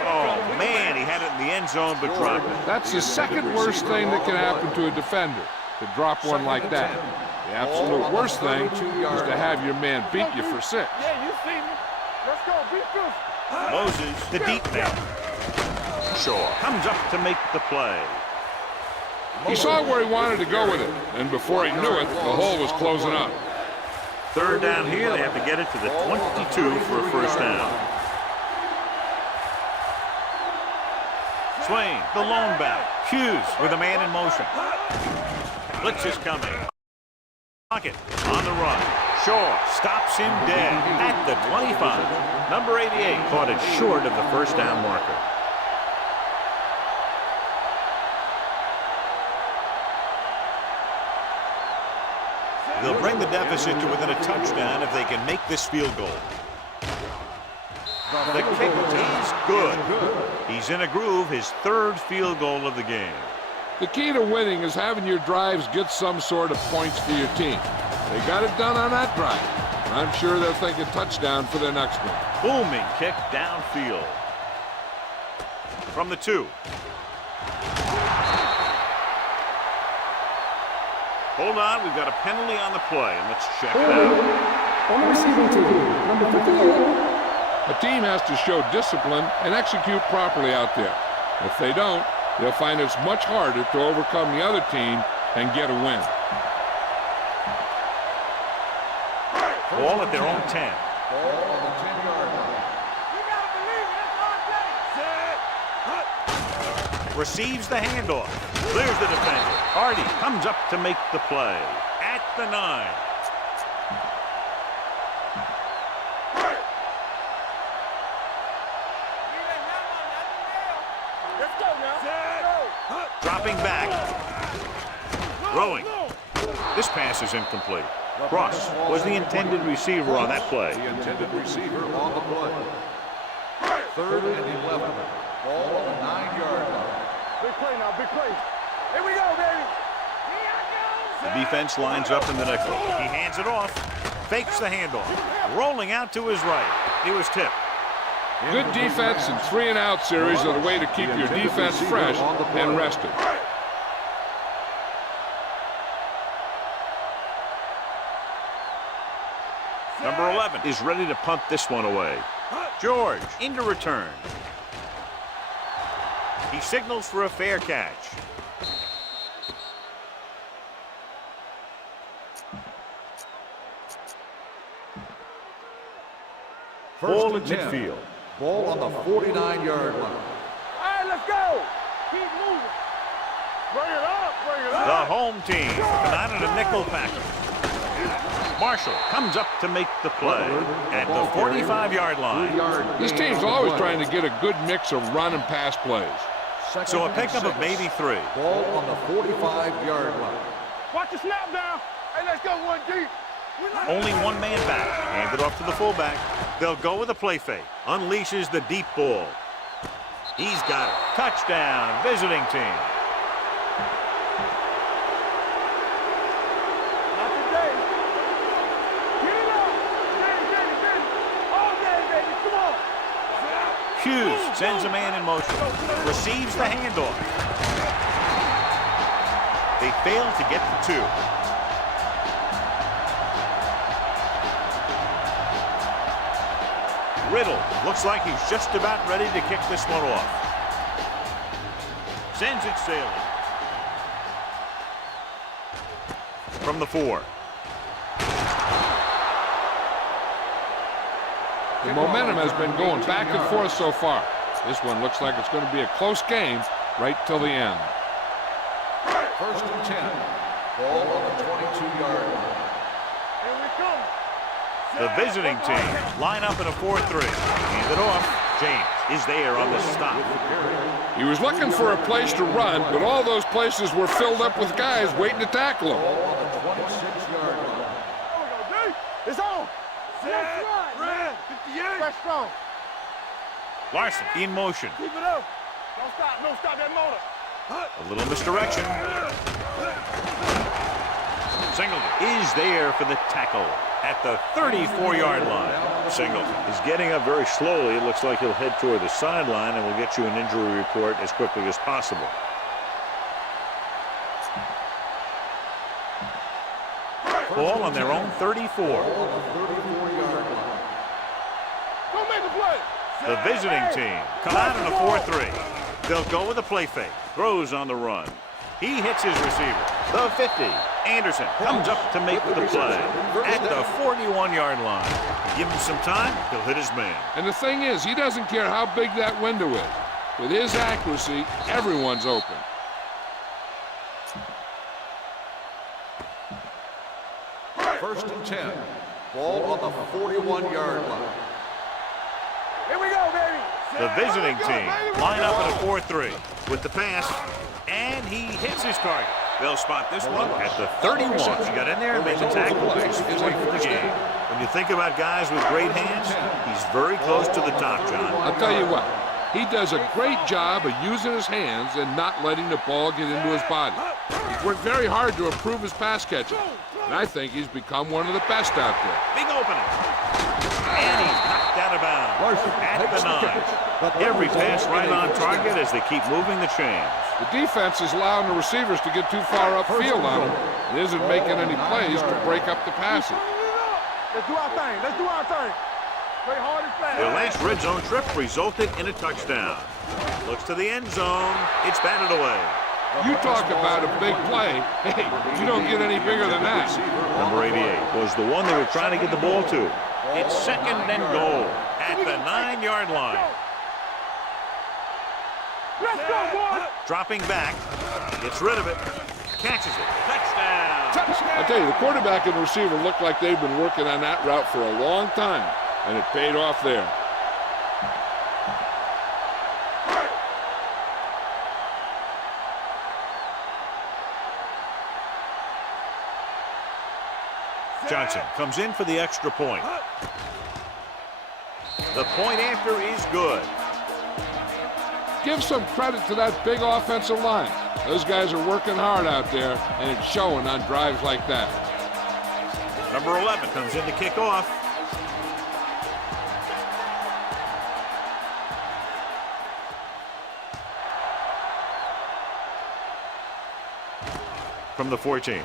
Oh, man, he had it in the end zone but dropped it. That's the second worst thing that can happen to a defender, to drop one like that. The absolute worst thing is to have your man beat you for 6. Yeah, you see me. Let's go. Beat this. Moses, the deep man. Shaw comes up to make the play. He saw where he wanted to go with it, and before he knew it, the hole was closing up. 3rd down here. They have to get it to the 22 for a 1st down. Swain, the lone back. Hughes with a man in motion. Blitz is coming. Pocket on the run. Shaw stops him dead at the 25. Number 88 caught it short of the 1st down marker. They'll bring the deficit to within a touchdown if they can make this field goal. The kick is good. He's in a groove, his 3rd field goal of the game. The key to winning is having your drives get some sort of points for your team. They got it done on that drive. I'm sure they'll think a touchdown for their next one. Booming kick downfield. From the 2. Hold on, we've got a penalty on the play, and let's check it out. On the receiving team, number 58. A team has to show discipline and execute properly out there. If they don't, they'll find it's much harder to overcome the other team and get a win. Ball at their own 10. Ball on the 10-yard line. You gotta believe it. It's our day. Receives the handoff. Clears the defender. Hardy comes up to make the play. At the 9. Let's go now. Dropping back. Throwing. This pass is incomplete. Cross was the intended receiver on that play. The intended receiver on the play. 3rd and 11. Ball on the 9-yard line. Big play now, big play. Here we go, baby. The defense lines up in the nickel. He hands it off. Fakes the handoff. Rolling out to his right. He was tipped. Good defense and 3-and-out series are the way to keep your defense fresh and rested. Number 11 is ready to punt this one away. George into return. He signals for a fair catch. Ball at midfield. Ball on the 49-yard line. All right, let's go. Keep moving. Bring it up, bring it up. The home team come out in a nickel package. Marshall comes up to make the play at the 45-yard line. This team's always trying to get a good mix of run and pass plays. So a pickup of maybe 3. Ball on the 45-yard line. Watch the snap down. Hey, let's go one deep. Only one man back. Hand it off to the fullback. They'll go with a play fake. Unleashes the deep ball. He's got it. Touchdown, visiting team. Not today. Get it up. Baby. All day, baby. Come on. Hughes sends a man in motion. Receives the handoff. They fail to get the 2. Riddle looks like he's just about ready to kick this one off. Sends it sailing. From the 4. The momentum has been going back and forth so far. This one looks like it's going to be a close game right till the end. 1st and 10. Ball on the 22-yard line. Here we come. The visiting team line up in a 4-3. Hand it off. James is there on the stop. He was looking for a place to run, but all those places were filled up with guys waiting to tackle him. Ball on the 26-yard line. There we go, D. It's on. Let's run. Red. 58. Fresh strong. Larson in motion. Keep it up. Don't stop that motor. A little misdirection. Singleton is there for the tackle at the 34-yard line. Singleton is getting up very slowly. It looks like he'll head toward the sideline, and we'll get you an injury report as quickly as possible. Ball on their own 34. Go make the play. The visiting team come out in a 4-3. They'll go with a play fake. Throws on the run. He hits his receiver. The 50. Anderson comes up to make the play at the 41-yard line. Give him some time, he'll hit his man. And the thing is, he doesn't care how big that window is. With his accuracy, everyone's open. First and 10. Ball on the 41-yard line. Here we go, baby. The visiting team line up in a 4-3 with the pass, and he hits his target. They'll spot this one at the 31. He got in there and made the tackle. He's forward for the game. When you think about guys with great hands, he's very close to the top, John. I'll tell you what, he does a great job of using his hands and not letting the ball get into his body. He's worked very hard to improve his pass catching, and I think he's become one of the best out there. Big opening. And he's knocked out of bounds at the 9. Every pass right on target as they keep moving the chains. The defense is allowing the receivers to get too far upfield on him and isn't making any plays to break up the passes. Let's do our thing. Let's do our thing. Play hard and fast. Their last red zone trip resulted in a touchdown. Looks to the end zone. It's batted away. You talk about a big play. Hey, you don't get any bigger than that. Number 88 was the one they were trying to get the ball to. It's 2nd and goal at the 9-yard line. Let's go, boy. Dropping back, gets rid of it, catches it. Touchdown! I tell you, the quarterback and the receiver look like they've been working on that route for a long time, and it paid off there. Johnson comes in for the extra point. The point after is good. Give some credit to that big offensive line. Those guys are working hard out there, and it's showing on drives like that. Number 11 comes in to kick off. From the 14.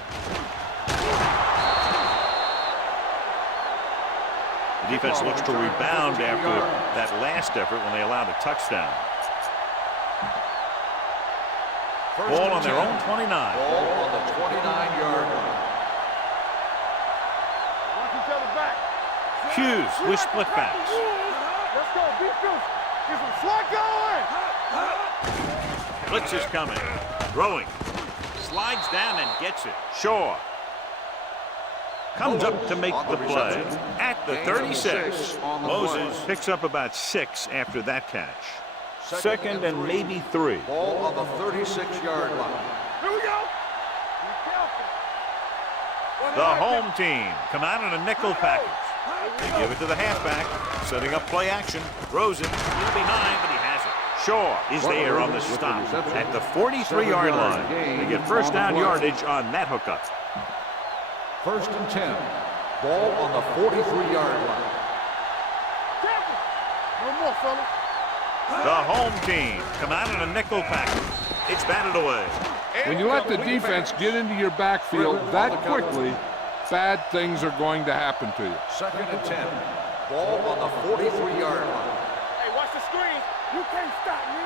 The defense looks to rebound after that last effort when they allowed a touchdown. Ball on their own 29. Ball on the 29-yard line. Watch each other back. Hughes with split backs. Let's go, defense. Get some slack going. Blitz is coming. Throwing. Slides down and gets it. Shaw. Comes up to make on the play. reception. At the Gain of 36, 6 on the Moses play. picks up about 6 after that catch. Second and maybe 3. Ball on the 36-yard line. Here we go. Be careful. The home team come out in a nickel package. They give it to the halfback, setting up play action. Rosen in behind, but he has it. Shaw is there on the stop at the 43-yard line. They get first down yardage on that hookup. First and 10. Ball on the 43-yard line. Careful. No more, fellas. The home team come out in a nickel package. It's batted away. When you let the defense get into your backfield that quickly, bad things are going to happen to you. Second and 10. Ball on the 43-yard line. Hey, watch the screen. You can't stop me.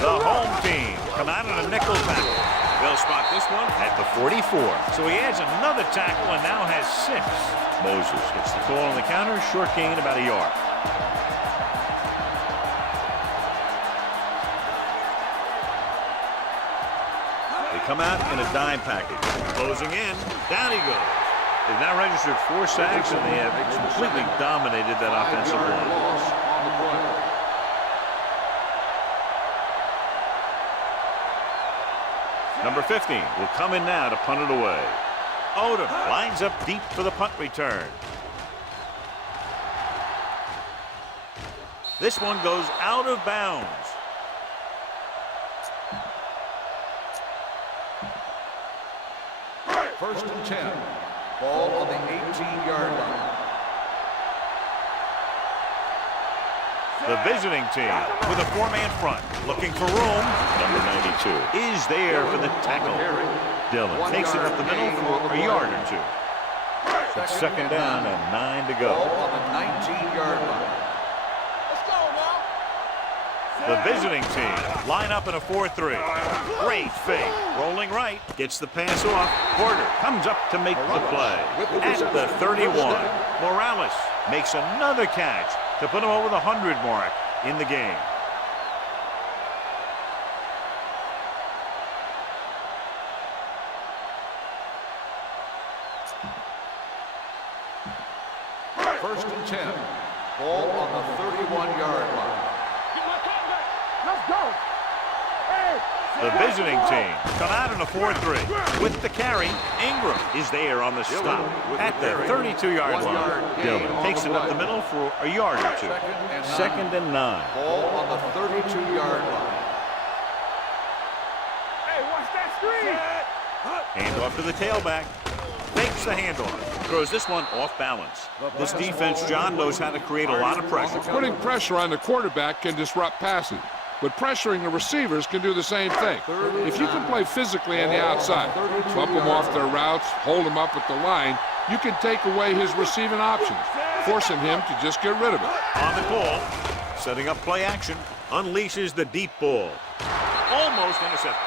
The home team come out in a nickel package. They'll spot this one at the 44. So he adds another tackle and now has 6. Moses gets the call on the counter. Short gain about a yard. They come out in a dime package. Closing in. Down he goes. They've now registered 4 sacks and they have completely dominated that offensive line. Loss on the play. Number 15 will come in now to punt it away. Odom lines up deep for the punt return. This one goes out of bounds. First and 10. Ball on the 18-yard line. The visiting team with a 4-man front, looking for room. Number 92 is there for the tackle. Dillon takes it up the middle for a yard or 2. It's second down and 9 to Ball go. on the 19-yard line. Let's go now. The visiting team line up in a 4-3. Great fake. Rolling right. Gets the pass off. Porter comes up to make the play. At the 31. Morales makes another catch to put him over the 100 mark in the game. First and 10. Ball on the 31-yard line. Get my car back. Let's go. Hey. The visiting team come out in a 4-3. With the carry, Ingram is there on the stop at the 32-yard line. Dillon takes it up the middle for a yard or 2. Second and 9. Ball on the 32-yard line. Hey, watch that screen. Hand off to the tailback. Fakes the handoff. Throws this one off balance. This defense, John, knows how to create a lot of pressure. Putting pressure on the quarterback can disrupt passing, but pressuring the receivers can do the same thing. If you can play physically on the outside, bump them off their routes, hold them up at the line, you can take away his receiving options, forcing him to just get rid of it. On the call, setting up play action, unleashes the deep ball. Almost intercepted.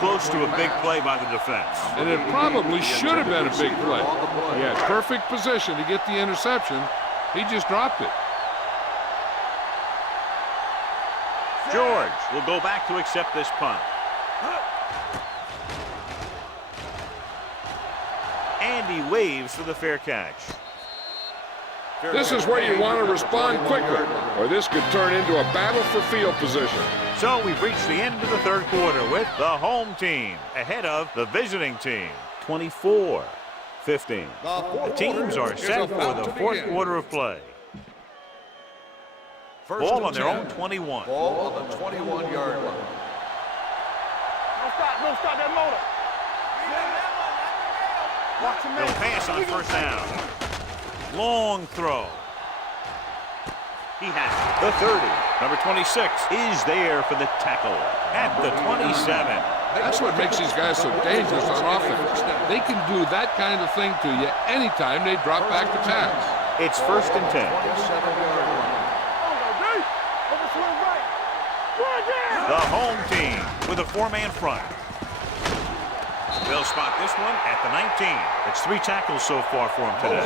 Close to a big play by the defense. And it probably should have been a big play. He had perfect position to get the interception. He just dropped it. George will go back to accept this punt. And he waves for the fair catch. This is where you want to respond quickly, or this could turn into a battle for field position. So we've reached the end of the third quarter with the home team ahead of the visiting team, 24-15. The teams are set for the fourth quarter of play. Ball on their own 21. Ball on the 21-yard line. Don't stop that motor. Watch him, man. They'll pass on first down. Long throw. He has it. The 30. Number 26 is there for the tackle at the 27. That's what makes these guys so dangerous on offense. They can do that kind of thing to you anytime they drop back to pass. It's first and 10. 27-yard line. The home team with a 4-man front. They'll spot this one at the 19. It's 3 tackles so far for him today.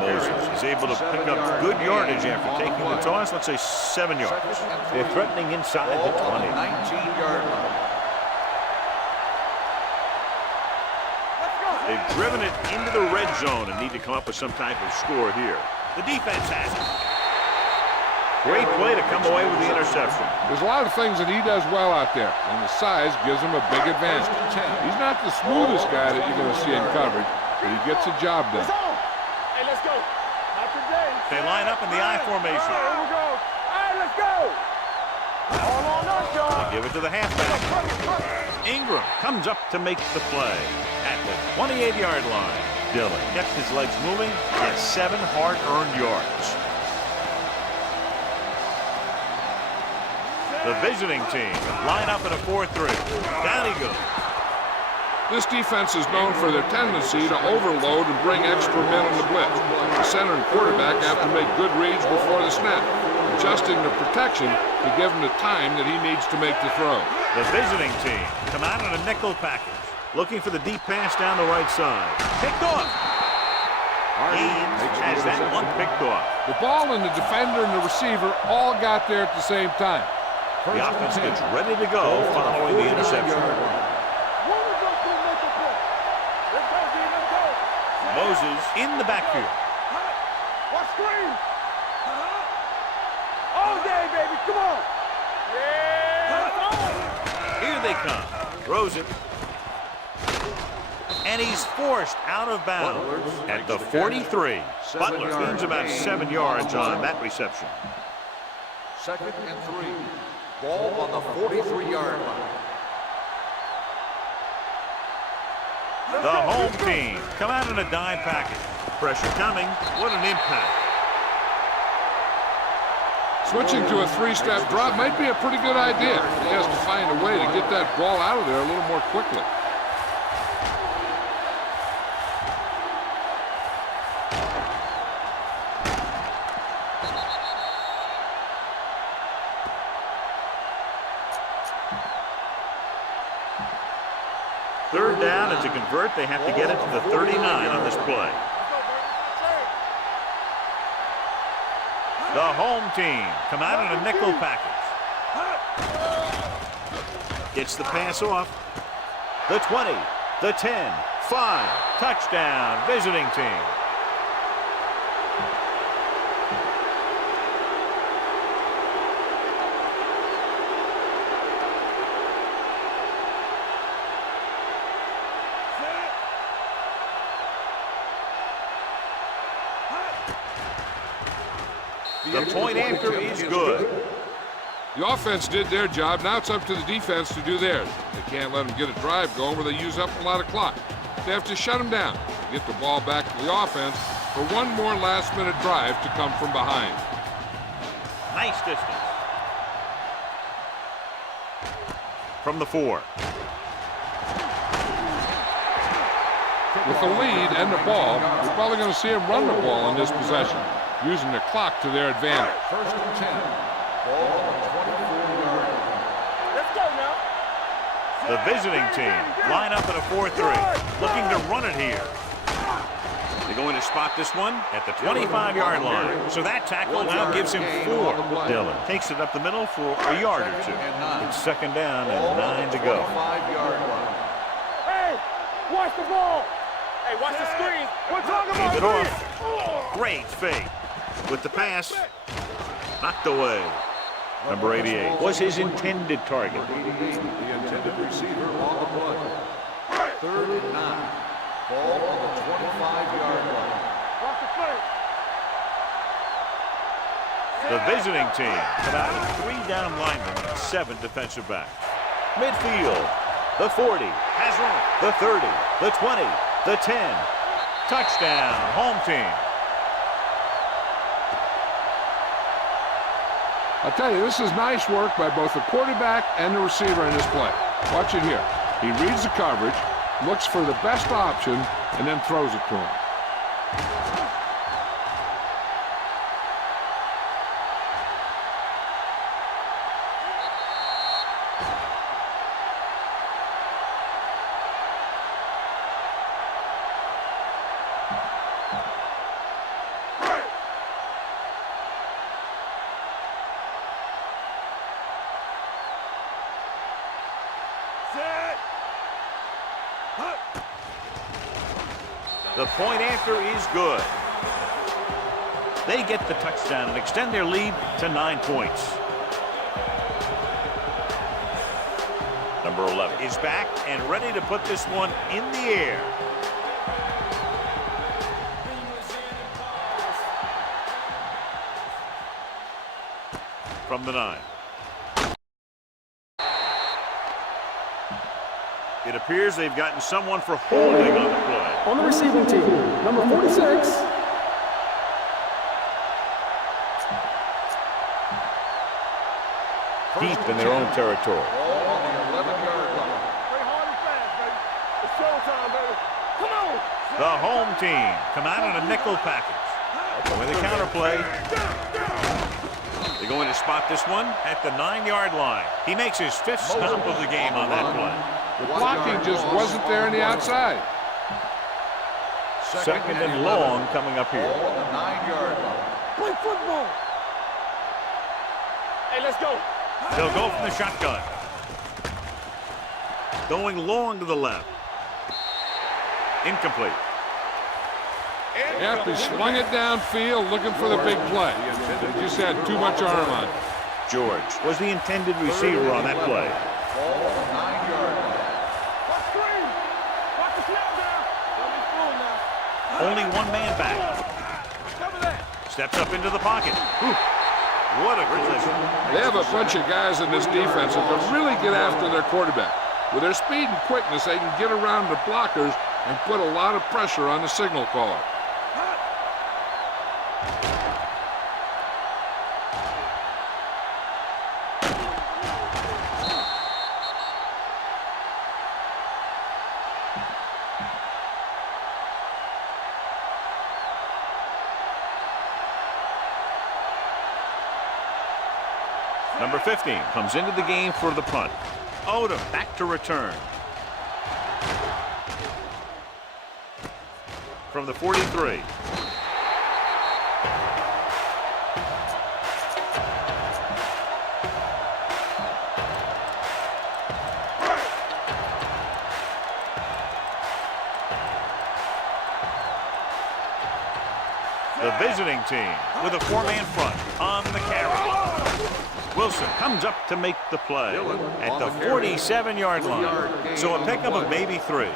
Moses is able to pick up good yardage after taking the toss. Let's say 7 yards. They're threatening inside the 20. 19-yard line. They They've driven it into the red zone and need to come up with some type of score here. The defense has it. Great play to come away with the interception. There's a lot of things that he does well out there, and the size gives him a big advantage. He's not the smoothest guy that you're going to see in coverage, but he gets the job done. Hey, let's go. Not today. They line up in the I formation. Here we go. All right, let's go. All on us, y'all. Give it to the halfback. Ingram comes up to make the play at the 28-yard line. Dillon kept his legs moving, gets 7 hard-earned yards. The visiting team line up in a 4-3. Down he goes. This defense is known for their tendency to overload and bring extra men in the blitz. The center and quarterback have to make good reads before the snap, adjusting the protection to give him the time that he needs to make the throw. The visiting team come out in a nickel package, looking for the deep pass down the right side. Picked off. Haynes has that one picked off. The ball and the defender and the receiver all got there at the same time. The offense gets ready to go following the interception. Moses in the backfield. What screen? All day, baby. Come on. Yeah. Here they come. Throws it. And he's forced out of bounds at the 43. Butler gains about 7 yards on that reception. 2nd and 3. Ball on the 43-yard line. The home team come out in a dime package. Pressure coming. What an impact. Switching to a 3-step drop might be a pretty good idea. He has to find a way to get that ball out of there a little more quickly. Third down, and to convert, they have to get it to the 39 on this play. The home team come out in a nickel package. Gets the pass off. The 20, the 10, 5. Touchdown, visiting team. The point after is good. The offense did their job. Now it's up to the defense to do theirs. They can't let them get a drive going where they use up a lot of clock. They have to shut them down, get the ball back to the offense for one more last-minute drive to come from behind. Nice distance. From the 4. With the lead and the ball, we're probably going to see them run the ball in this possession, using the clock to their advantage. 1st and 10. Ball on the 24-yard line. Let's go now. The visiting team line up in a 4-3, looking to run it here. They're going to spot this one at the 25-yard line. So that tackle now gives him 4. Dillon takes it up the middle for a yard or 2. It's 2nd down and 9 to go. 5-yard line. Hey, watch the ball. Hey, watch the screen. We're talking about Hand it off. Great fake. With the pass, knocked away. Number 88 was his intended target. 88, the intended receiver on the play. 3rd and 9. Ball on the 25-yard line. Watch the play. The visiting team come out with 3 down linemen and 7 defensive backs. Midfield, the 40 has run. The 30, the 20, the 10. Touchdown, home team. I'll tell you, this is nice work by both the quarterback and the receiver in this play. Watch it here. He reads the coverage, looks for the best option, and then throws it to him. The point after is good. They get the touchdown and extend their lead to 9 points. Number 11 is back and ready to put this one in the air. From the 9. It appears they've gotten someone for holding on the play. On the receiving team, number 46. Deep in their own territory. Ball on the 11-yard line. Play hard and fast, baby. It's showtime, baby. Come on. The home team come out in a nickel package. With a counter play. They're going to spot this one at the 9-yard line. He makes his 5th stop of the game on that play. The blocking just wasn't there on the outside. Second and long coming up here. Ball on the 9-yard line. Play football. Hey, let's go. They'll go from the shotgun. Going long to the left. Incomplete. Yep, he slung it downfield looking for the big play. He just had too much arm on it. George was the intended receiver on that play. Ball on the 9-yard line. Watch screen. Watch the snap down. Don't be fooled now. Only one man back. Cover that. Steps up into the pocket. Whew. What a collision. They have a bunch of guys in this defense that can really get after their quarterback. With their speed and quickness, they can get around the blockers and put a lot of pressure on the signal caller. Number 15 comes into the game for the punt. Odom back to return. From the 43. The visiting team with a 4-man front on the carry. Wilson comes up to make the play at the 47-yard line. So a pickup of maybe 3.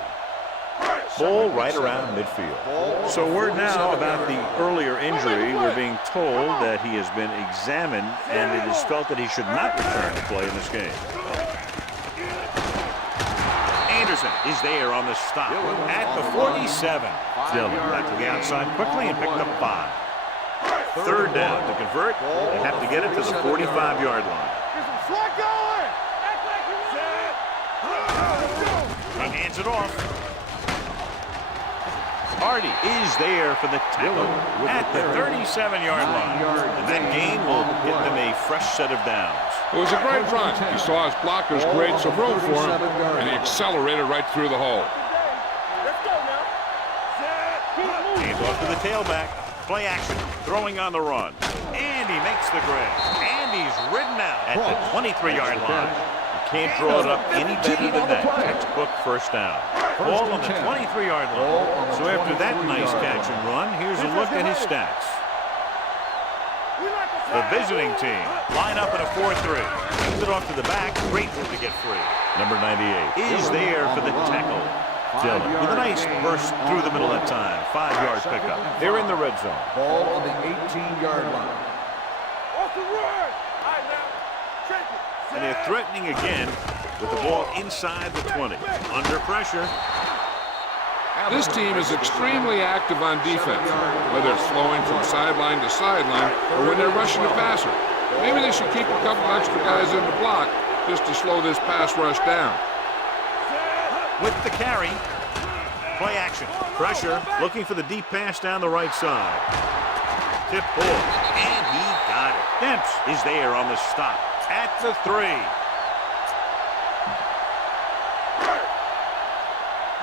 Ball right around midfield. So word now about the earlier injury. We're being told that he has been examined and it is felt that he should not return to play in this game. Anderson is there on the stop at the 47. Dillon back to the outside quickly and picked up 5. 3rd down to convert. They have to get it to the 45-yard line. Get some slack going. Act like you want it. He hands it off. Hardy is there for the tackle at the 37-yard line. And that gain will get them a fresh set of downs. It was a great run. He saw his blockers create some room for him, and he accelerated right through the hole. Let's go now. Set. Keep moving. Hands off to the tailback. Play action, throwing on the run. And he makes the grab. And he's ridden out at the 23-yard line. You can't draw it up any better than that. Textbook first down. Ball on the 23-yard line. So after that nice catch and run, here's a look at his stats. The visiting team line up in a 4-3. Sends it off to the back. Great to get free. Number 98 is there for the tackle. Dillon with a nice burst through the middle of time. 5-yard pickup. They're in the red zone. Ball on the 18-yard line. Off the run. All right, now. Check it. And they're threatening again with the ball inside the 20. Under pressure. This team is extremely active on defense, whether it's flowing from sideline to sideline or when they're rushing the passer. Maybe they should keep a couple extra guys in the block just to slow this pass rush down. With the carry. Play action. Pressure. Looking for the deep pass down the right side. Tip ball. And he got it. Demps is there on the stop at the 3.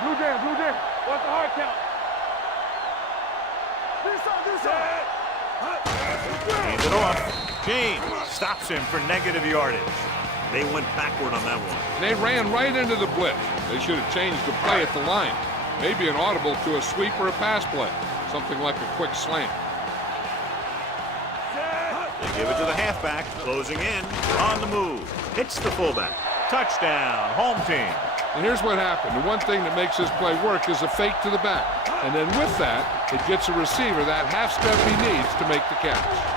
Blue jam. What's the hard count? This side. Hands it off. James stops him for negative yardage. They went backward on that one. They ran right into the blitz. They should have changed the play at the line. Maybe an audible to a sweep or a pass play, something like a quick slant. They give it to the halfback, closing in, on the move. Hits the fullback. Touchdown, home team. And here's what happened. The one thing that makes this play work is a fake to the back. And then with that, it gets a receiver that half step he needs to make the catch.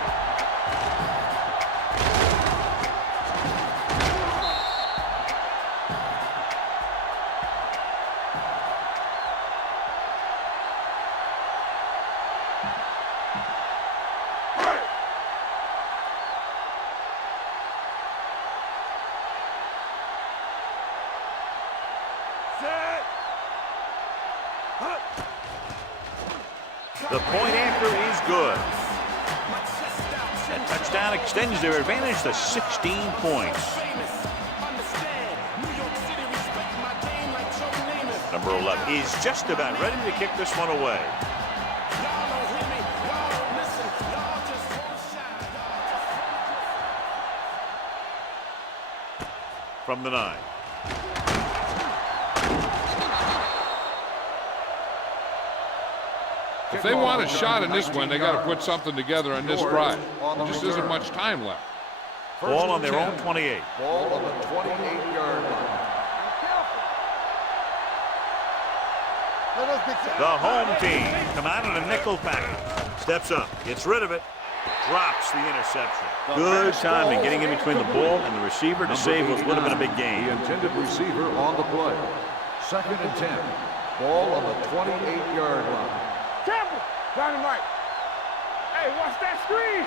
The point after is good. That touchdown extends their advantage to 16 points. Number 11 is just about ready to kick this one away. From the 9. If they want a shot in this one, they got to put something together on this drive. There just isn't much time left. Ball on their own 28. Ball on the 28-yard line. The home team come out in a nickel package. Steps up, gets rid of it, drops the interception. Good timing getting in between the ball and the receiver to save what would have been a big gain. The intended receiver on the play. 2nd and 10. Ball on the 28-yard line. Campbell, dynamite. Hey, watch that screen.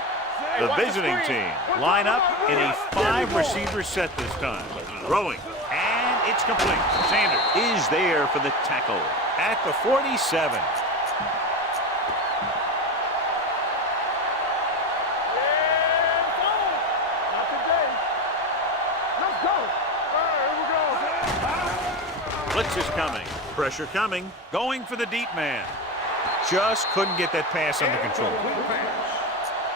The visiting team line up in a 5-receiver set this time. Throwing, and it's complete. Sanders is there for the tackle at the 47. Yeah, not today. Let's go. All right, here we go. Blitz is coming. Pressure coming. Going for the deep man. Just couldn't get that pass under control.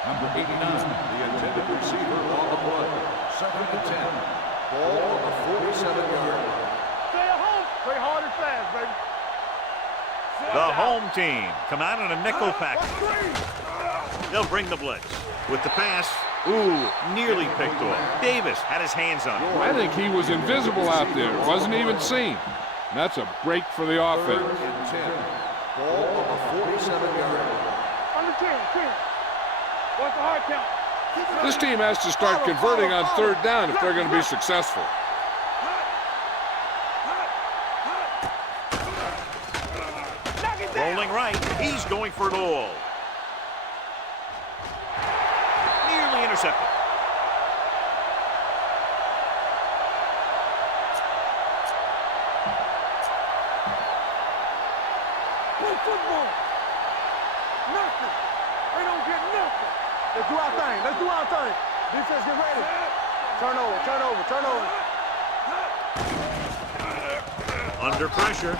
Number 89, the intended receiver on the play. 2nd and 10. Ball on the 47-yard line. Stay at home. Play hard and fast, baby. The home team come out in a nickel package. They'll bring the blitz. With the pass, nearly picked off. Davis had his hands on it. I think he was invisible out there. Wasn't even seen. And that's a break for the offense. 3rd and 10. Ball on the 47-yard line. Under 10. What's the hard count? This team has to start converting on 3rd down if they're going to be successful. Rolling right, he's going for it all. Nearly intercepted. Play football. Nothing. They don't get nothing. Let's do our thing. Let's do our thing. Defense, get ready. Turn over. Under pressure.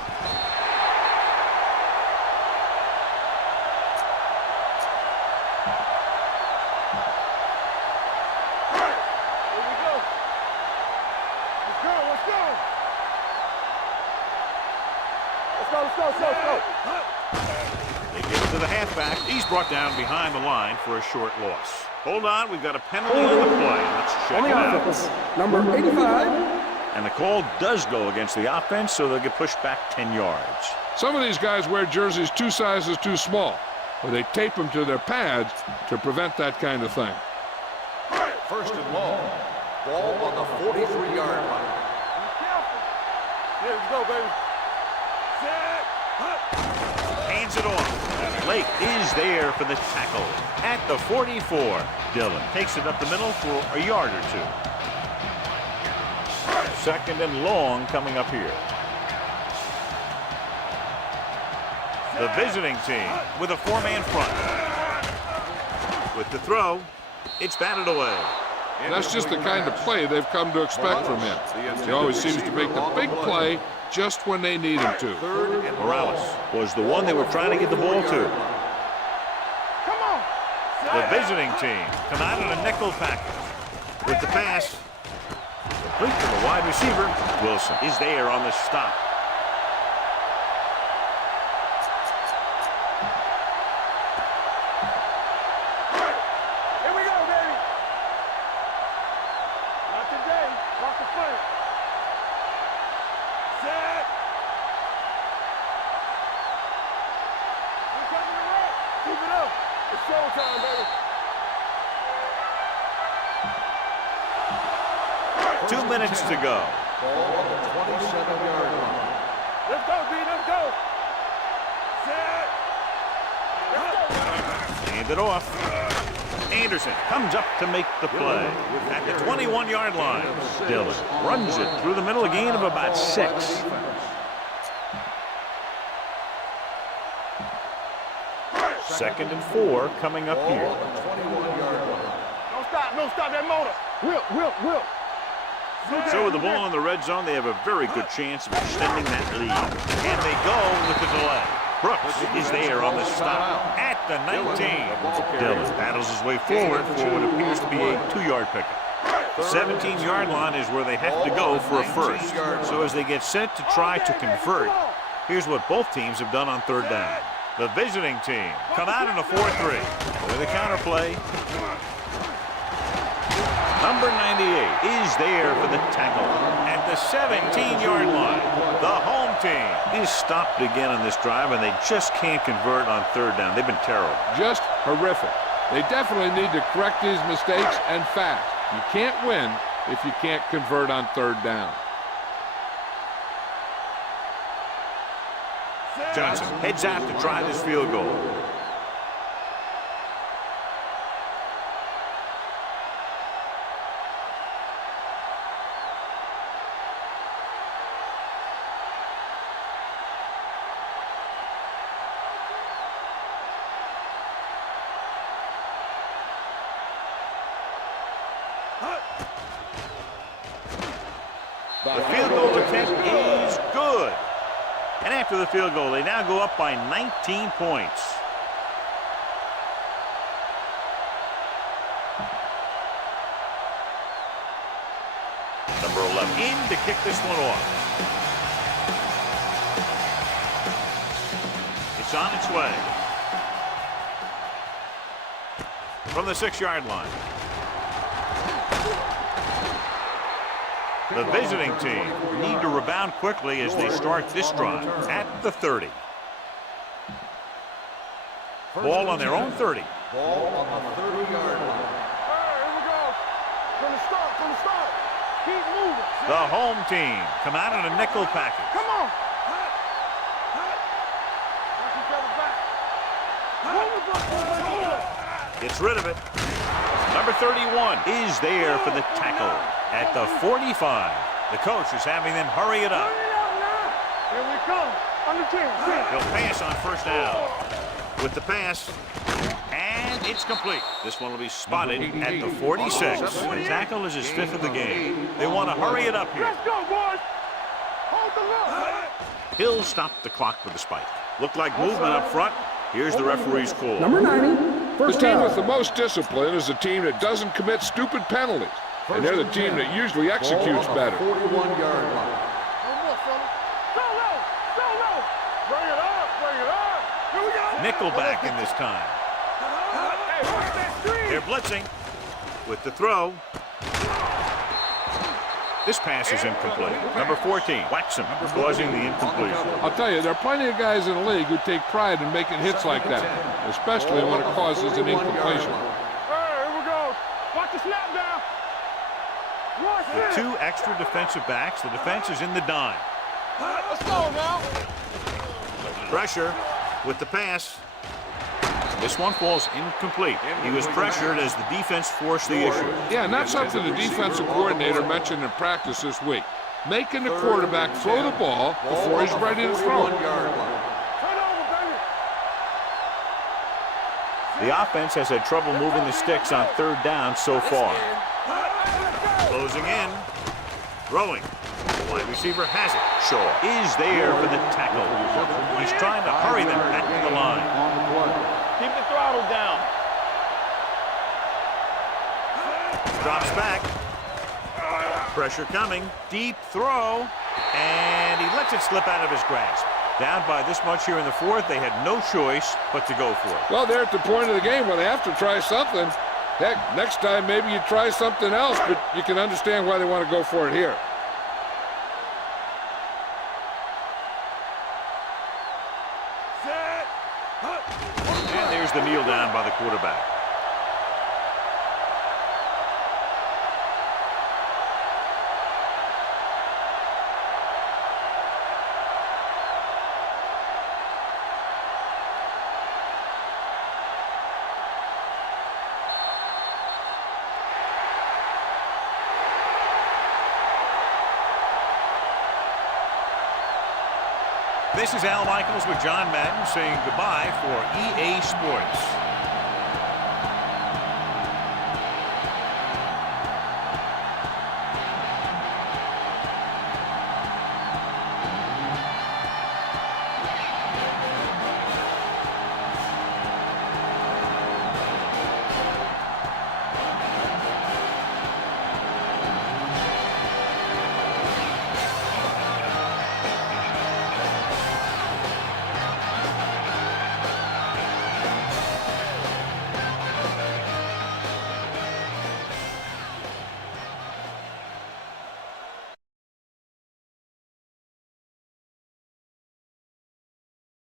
Let's go. They give it to the halfback. He's brought down behind the line for a short loss. Hold on, we've got a penalty on the play. Let's check it out. Number 85. And the call does go against the offense, so they'll get pushed back 10 yards. Some of these guys wear jerseys 2 sizes too small, or they tape them to their pads to prevent that kind of thing. 1st and long. Ball on the 43-yard line. Here we go, baby. Hands it off. Lake is there for the tackle at the 44. Dillon takes it up the middle for a yard or 2. 2nd and long coming up here. The visiting team with a 4-man front. With the throw, it's batted away. That's just the kind of play they've come to expect from him. He always seems to make the big play just when they need him to. Morales was the one they were trying to get the ball to. Come on. The visiting team come out in a nickel package. With the pass, complete to the wide receiver. Wilson is there on the stop. showtime, baby. 2 minutes to go. Ball on the 27-yard line. Let's go, B. Let's go. Set. Hand it off. Anderson comes up to make the play at the 21-yard line. Dillon runs it through the middle, a gain of about 6. Second and 4 coming up here. Don't stop that motor. Whip. So with the ball in the red zone, they have a very good chance of extending that lead. And they go with the delay. Brooks is there on the stop at the 19. Dillon battles his way forward for what appears to be a 2-yard pickup. The 17-yard line is where they have to go for a first. So as they get set to try to convert, here's what both teams have done on third down. The visiting team come out in a 4-3 with a counterplay. Number 98 is there for the tackle at the 17-yard line. The home team is stopped again on this drive, and they just can't convert on third down. They've been terrible. Just horrific. They definitely need to correct these mistakes and fast. You can't win if you can't convert on third down. Johnson heads out to try this field goal. The field goal attempt is good. And after the field goal, they now go up by 19 points. Number 11 in to kick this one off. It's on its way. From the 6-yard line. The visiting team need to rebound quickly as they start this drive at the 30. Ball on their own 30. Ball on the 30-yard line. Here we go. From the start. Keep moving. The home team come out in a nickel package. Come on. Watch each other back. Gets rid of it. Number 31 is there for the tackle at the 45. The coach is having them hurry it up. Here we come. Under 10. He'll pass on first down. With the pass, and it's complete. This one will be spotted at the 46. The tackle is his 5th of the game. They want to hurry it up here. Let's go, boys. Hold the look. He'll stop the clock with a spike. Looked like movement up front. Here's the referee's call. Number 90, The first team down. with the most discipline is the team that doesn't commit stupid penalties. And they're the team that usually executes better. 41-yard line. No more, fella. Go low. Bring it up. Here we go. Nickelback in this time. Hey, watch that screen. They're blitzing with the throw. This pass is incomplete. Number 14, whacks him, causing the incompletion. I'll tell you, there are plenty of guys in the league who take pride in making hits like that, especially when it causes an incompletion. Here we go. Watch the snap down. Watch With this. 2 extra defensive backs, the defense is in the dime. Let's go now. Pressure with the pass. This one falls incomplete. He was pressured as the defense forced the issue. Yeah, and that's something the defensive coordinator mentioned in practice this week. Making the quarterback throw the ball before he's ready to throw it. Turn over, baby. The offense has had trouble moving the sticks on third down so far. Closing in. Throwing. The wide receiver has it. Shaw is there for the tackle. He's trying to hurry them back to the line. Keep the throttle down. Drops back. Pressure coming. Deep throw. And he lets it slip out of his grasp. Down by this much here in the 4th, they had no choice but to go for it. Well, they're at the point of the game where they have to try something. Heck, next time maybe you try something else, but you can understand why they want to go for it here. here's the kneel down by the quarterback. This is Al Michaels with John Madden saying goodbye for EA Sports.